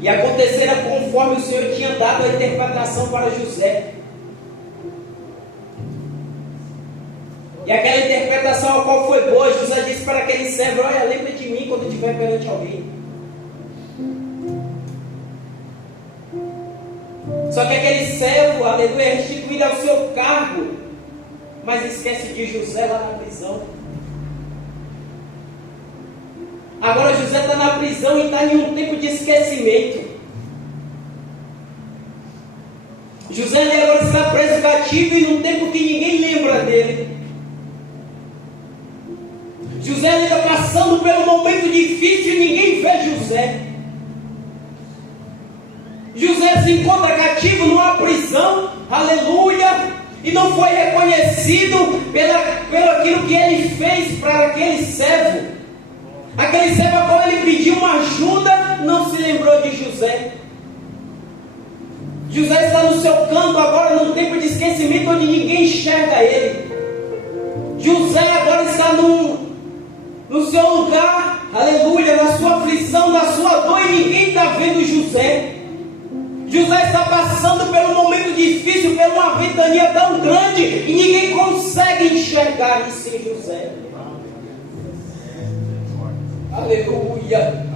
E acontecera conforme o Senhor tinha dado a interpretação para José. E aquela interpretação a qual foi boa, José disse para aquele servo: olha, lembra de mim quando estiver perante alguém. Só que aquele servo, aleluia, é restituído ao seu cargo, mas esquece de José lá na prisão. Agora José está na prisão e está em um tempo de esquecimento. José agora está preso cativo e num tempo que ninguém lembra dele. José está passando por um momento difícil e ninguém vê José. José se encontra cativo numa prisão, aleluia, e não foi reconhecido pelo aquilo que ele fez para aquele servo. Aquele servo a qual ele pediu uma ajuda, não se lembrou de José. José está no seu canto agora, num tempo de esquecimento onde ninguém enxerga ele. José agora está no seu lugar, aleluia, na sua aflição, na sua dor, e ninguém está vendo José. José está passando por um momento difícil, por uma ventania tão grande, e ninguém consegue enxergar isso em José. Aleluia.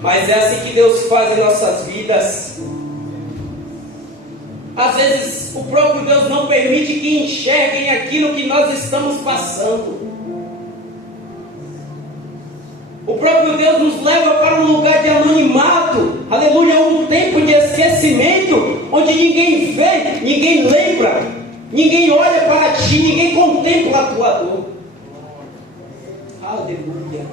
Mas é assim que Deus faz em nossas vidas. Às vezes o próprio Deus não permite que enxerguem aquilo que nós estamos passando. O próprio Deus nos leva para um lugar de anonimato, aleluia, um tempo de esquecimento, onde ninguém vê, ninguém lembra, ninguém olha para ti, ninguém contempla a tua dor. Aleluia.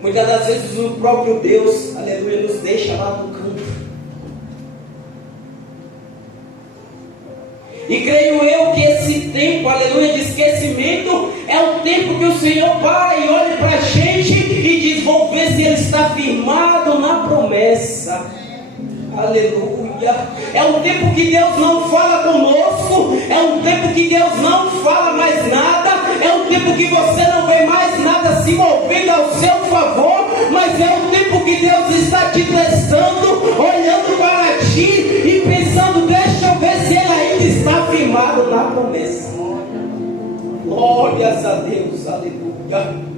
Muitas das vezes o próprio Deus, aleluia, nos deixa lá no canto. E creio eu que esse tempo, aleluia, de esquecimento é o tempo que o Senhor Pai olha para a gente e diz: vou ver se ele está firmado na promessa. Aleluia. É um tempo que Deus não fala conosco, é um tempo que Deus não fala mais nada, é um tempo que você não vê mais nada se movendo ao seu favor, mas é um tempo que Deus está te testando, olhando para ti e pensando: deixa eu ver se ele ainda está firmado na promessa. Glórias a Deus, aleluia.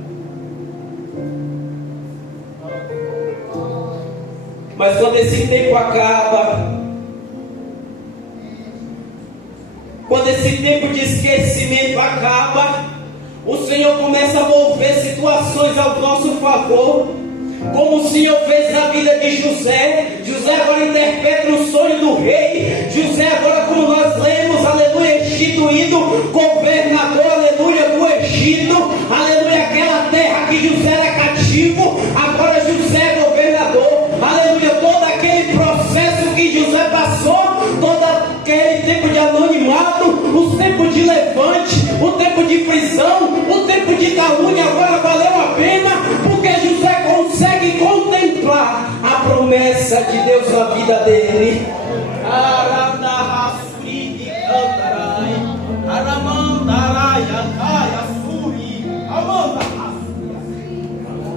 Mas quando esse tempo acaba, quando esse tempo de esquecimento acaba, o Senhor começa a mover situações ao nosso favor, como o Senhor fez na vida de José. José agora interpreta o sonho do rei. José agora, como nós lemos, aleluia, instituído governador, aleluia, do Egito, aleluia, aquela terra que José era cativo, agora José é governador, aleluia. Todo aquele processo que José passou, todo aquele tempo de anonimato, os tempos de levante, o tempo de prisão, o tempo de calúnia, agora valeu a pena, porque José consegue contemplar a promessa de Deus na vida dele.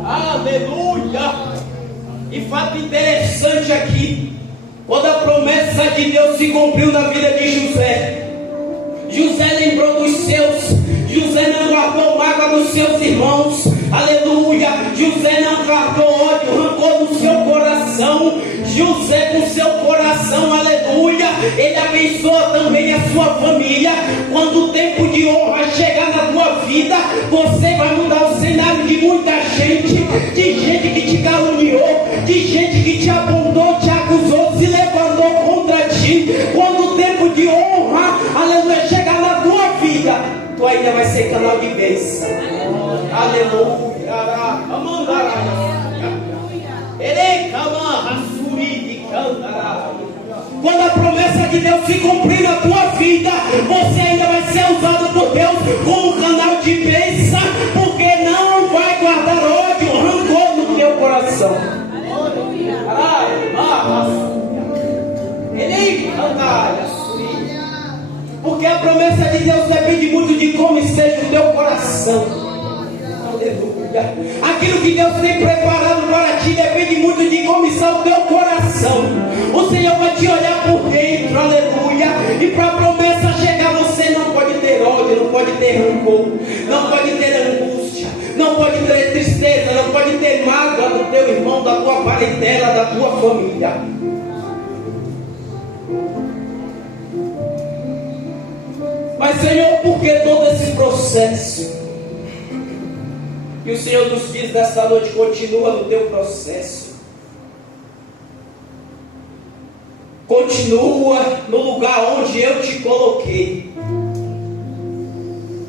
Aleluia. E fato interessante aqui, quando a promessa de Deus se cumpriu na vida de José, José lembrou dos seus, José não guardou mágoa dos seus irmãos, aleluia. José não guardou ódio, rancor no seu coração. José, com seu coração, aleluia, ele abençoa também a sua família. Quando o tempo de honra chegar na tua vida, você vai mudar o cenário de muita gente, de gente que te caluniou, de gente que te apontou, te acusou, se levantou contra ti. Quando o tempo de honra, aleluia, chegar na tua vida, tu ainda vai ser canal de bênção. Aleluia. Quando a promessa de Deus se cumprir na tua vida, você ainda vai ser usado por Deus como um canal de bênção, porque não vai guardar ódio, rancor no teu coração. Porque a promessa de Deus depende muito de como esteja o teu coração. Aleluia. Aquilo que Deus tem preparado para ti depende muito de como está o teu coração. O Senhor vai te olhar por dentro, aleluia. E para a promessa chegar, você não pode ter ódio, não pode ter rancor, não pode ter angústia, não pode ter tristeza, não pode ter mágoa do teu irmão, da tua parentela, da tua família. Mas, Senhor, por que todo esse processo? E o Senhor nos diz nesta noite: continua no teu processo, continua no lugar onde eu te coloquei,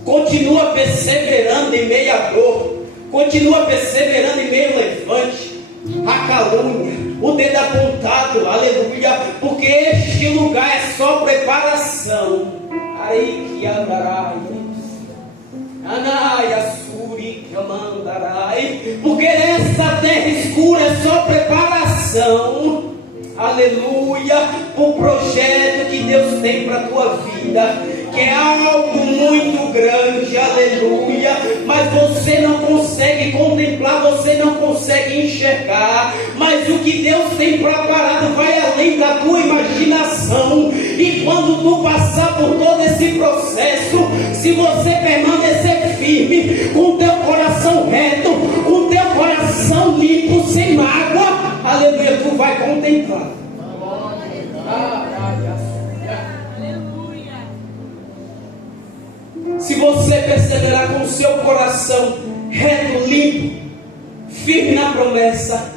continua perseverando em meio à dor, continua perseverando em meio ao levante, a calúnia, o dedo apontado, aleluia, porque este lugar é só preparação. Aí que andará, porque nessa terra escura é só preparação, aleluia, o projeto que Deus tem para a tua vida, que é algo muito grande, aleluia, mas você não consegue contemplar, você não consegue enxergar, mas o que Deus tem preparado vai além da tua imaginação. E quando tu passar por todo esse processo, se você permanecer firme, com teu coração reto, com teu coração limpo, sem mágoa, aleluia, tu vai contemplar. Se você perseverar com o seu coração reto, limpo, firme na promessa,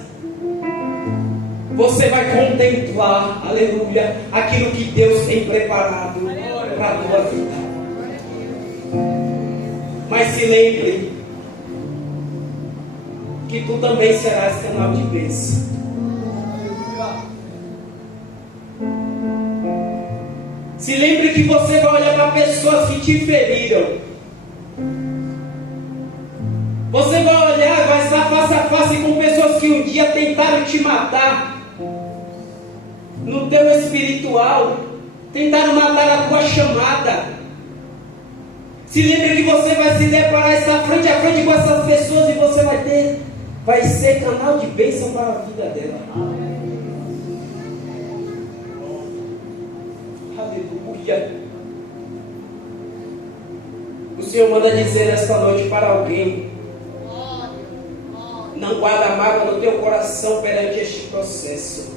você vai contemplar, aleluia, aquilo que Deus tem preparado para a tua vida. Mas se lembre que tu também serás canal de bênção. Se Se lembre que você vai olhar para pessoas que te feriram. Você vai olhar, vai estar face a face com pessoas que um dia tentaram te matar. No teu espiritual, tentaram matar a tua chamada. Se lembre que você vai se deparar, estar frente a frente com essas pessoas e você vai ser canal de bênção para a vida dela. Aleluia. O Senhor manda dizer nesta noite para alguém: não guarda mágoa no teu coração perante este processo.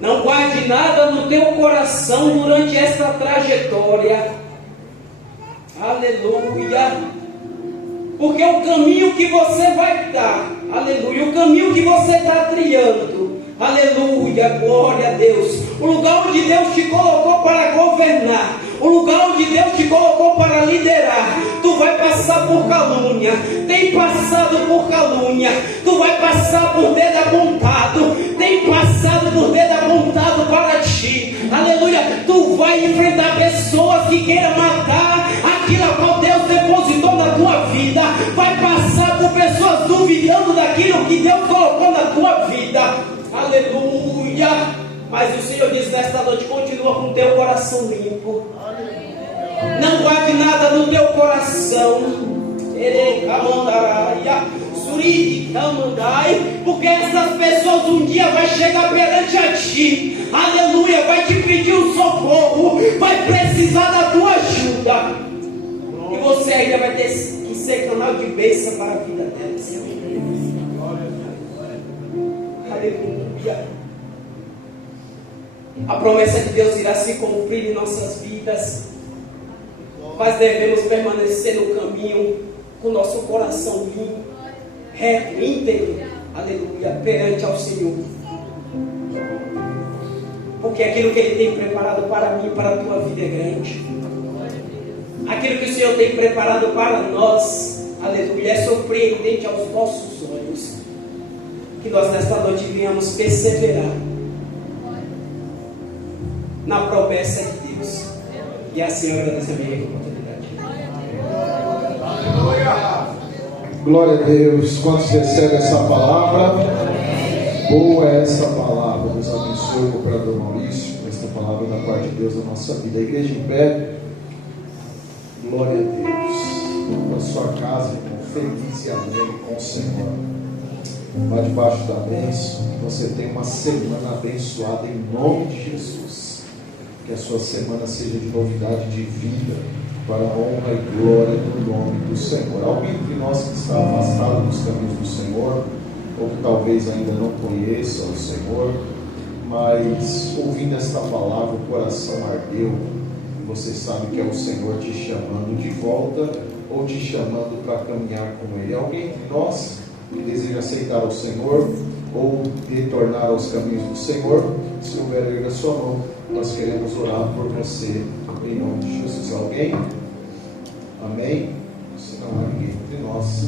Não guarde nada no teu coração durante esta trajetória. Aleluia. Porque o caminho que você vai dar, aleluia, o caminho que você está trilhando, aleluia, glória a Deus, o lugar onde Deus te colocou para governar, o lugar onde Deus te colocou para liderar, tu vai passar por calúnia, tem passado por calúnia, tu vai passar por dedo apontado, tem passado por dedo apontado para ti, aleluia, tu vai enfrentar pessoas que queiram matar aquilo a qual Deus depositou na tua vida, vai passar por pessoas duvidando daquilo que Deus colocou na tua vida, aleluia. Mas o Senhor diz nesta noite: continua com o teu coração limpo. Não guarde nada no teu coração. Porque essas pessoas um dia vai chegar perante a ti. Aleluia, vai te pedir um socorro, vai precisar da tua ajuda. E você ainda vai ter que ser canal de bênção para a vida delas. Aleluia. A promessa de Deus irá se cumprir em nossas vidas, mas devemos permanecer no caminho com nosso coração limpo, reto, íntegro, aleluia, perante ao Senhor. Porque aquilo que Ele tem preparado para mim, para a tua vida é grande. Aquilo que o Senhor tem preparado para nós, aleluia, é surpreendente aos nossos olhos. Que nós nesta noite venhamos perseverar na promessa de Deus. E assim eu agradeço a minha oportunidade. Glória a Deus. Quantos recebem essa palavra? Boa é essa palavra. Deus abençoe o cooperador Maurício. Esta palavra da parte de Deus na nossa vida. A igreja em pé. Glória a Deus. Na sua casa, feliz e alegre com o Senhor. Lá debaixo da bênção, você tem uma semana abençoada em nome de Jesus. Que a sua semana seja de novidade de vida, para a honra e glória do nome do Senhor. Alguém de nós que está afastado dos caminhos do Senhor, ou que talvez ainda não conheça o Senhor, mas ouvindo esta palavra, o coração ardeu, e você sabe que é o Senhor te chamando de volta, ou te chamando para caminhar com Ele. Alguém de nós que deseja aceitar o Senhor, ou retornar aos caminhos do Senhor, se houver, erga sua mão. Nós queremos orar por você em nome de Jesus. Alguém? Amém? Se não há ninguém entre nós,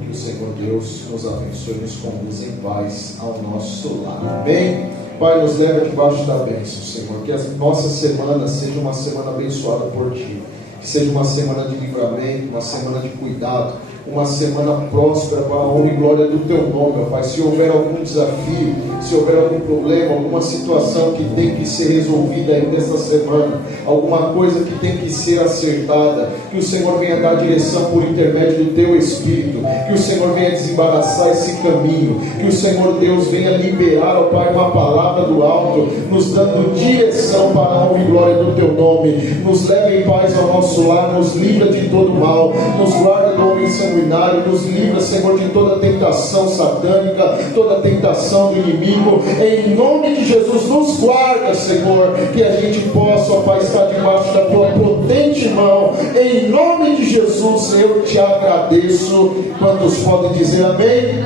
que o Senhor Deus nos abençoe e nos conduza em paz ao nosso lar. Amém? Pai, nos leva debaixo da bênção, Senhor. Que a nossa semana seja uma semana abençoada por Ti. Que seja uma semana de livramento, uma semana de cuidado, uma semana próspera para a honra e glória do Teu nome, meu Pai. Se houver algum desafio, se houver algum problema, alguma situação que tem que ser resolvida ainda esta semana, alguma coisa que tem que ser acertada, que o Senhor venha dar direção por intermédio do Teu Espírito, que o Senhor venha desembaraçar esse caminho, que o Senhor Deus venha liberar, ó Pai, uma palavra do alto, nos dando direção para a honra e glória do Teu nome. Nos leve em paz ao nosso lar, nos livra de todo mal, nos guarda do homem sanguinário, nos livra, Senhor, de toda tentação satânica, toda tentação do inimigo. Em nome de Jesus, nos guarda, Senhor, que a gente possa, ó Pai, estar debaixo da Tua potente mão. Em nome de Jesus, eu te agradeço. Quantos podem dizer amém?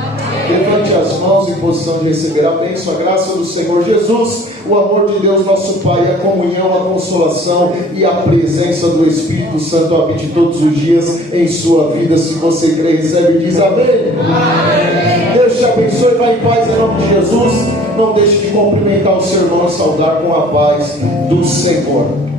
Levante as mãos em posição de receber a bênção, a graça do Senhor Jesus, o amor de Deus nosso Pai, a comunhão, a consolação e a presença do Espírito Santo habite todos os dias em sua vida. Se você crê, recebe e diz amém. Amém. Deus te abençoe, vai em paz em nome de Jesus. não deixe de cumprimentar o seu irmão e saudar com a paz do Senhor.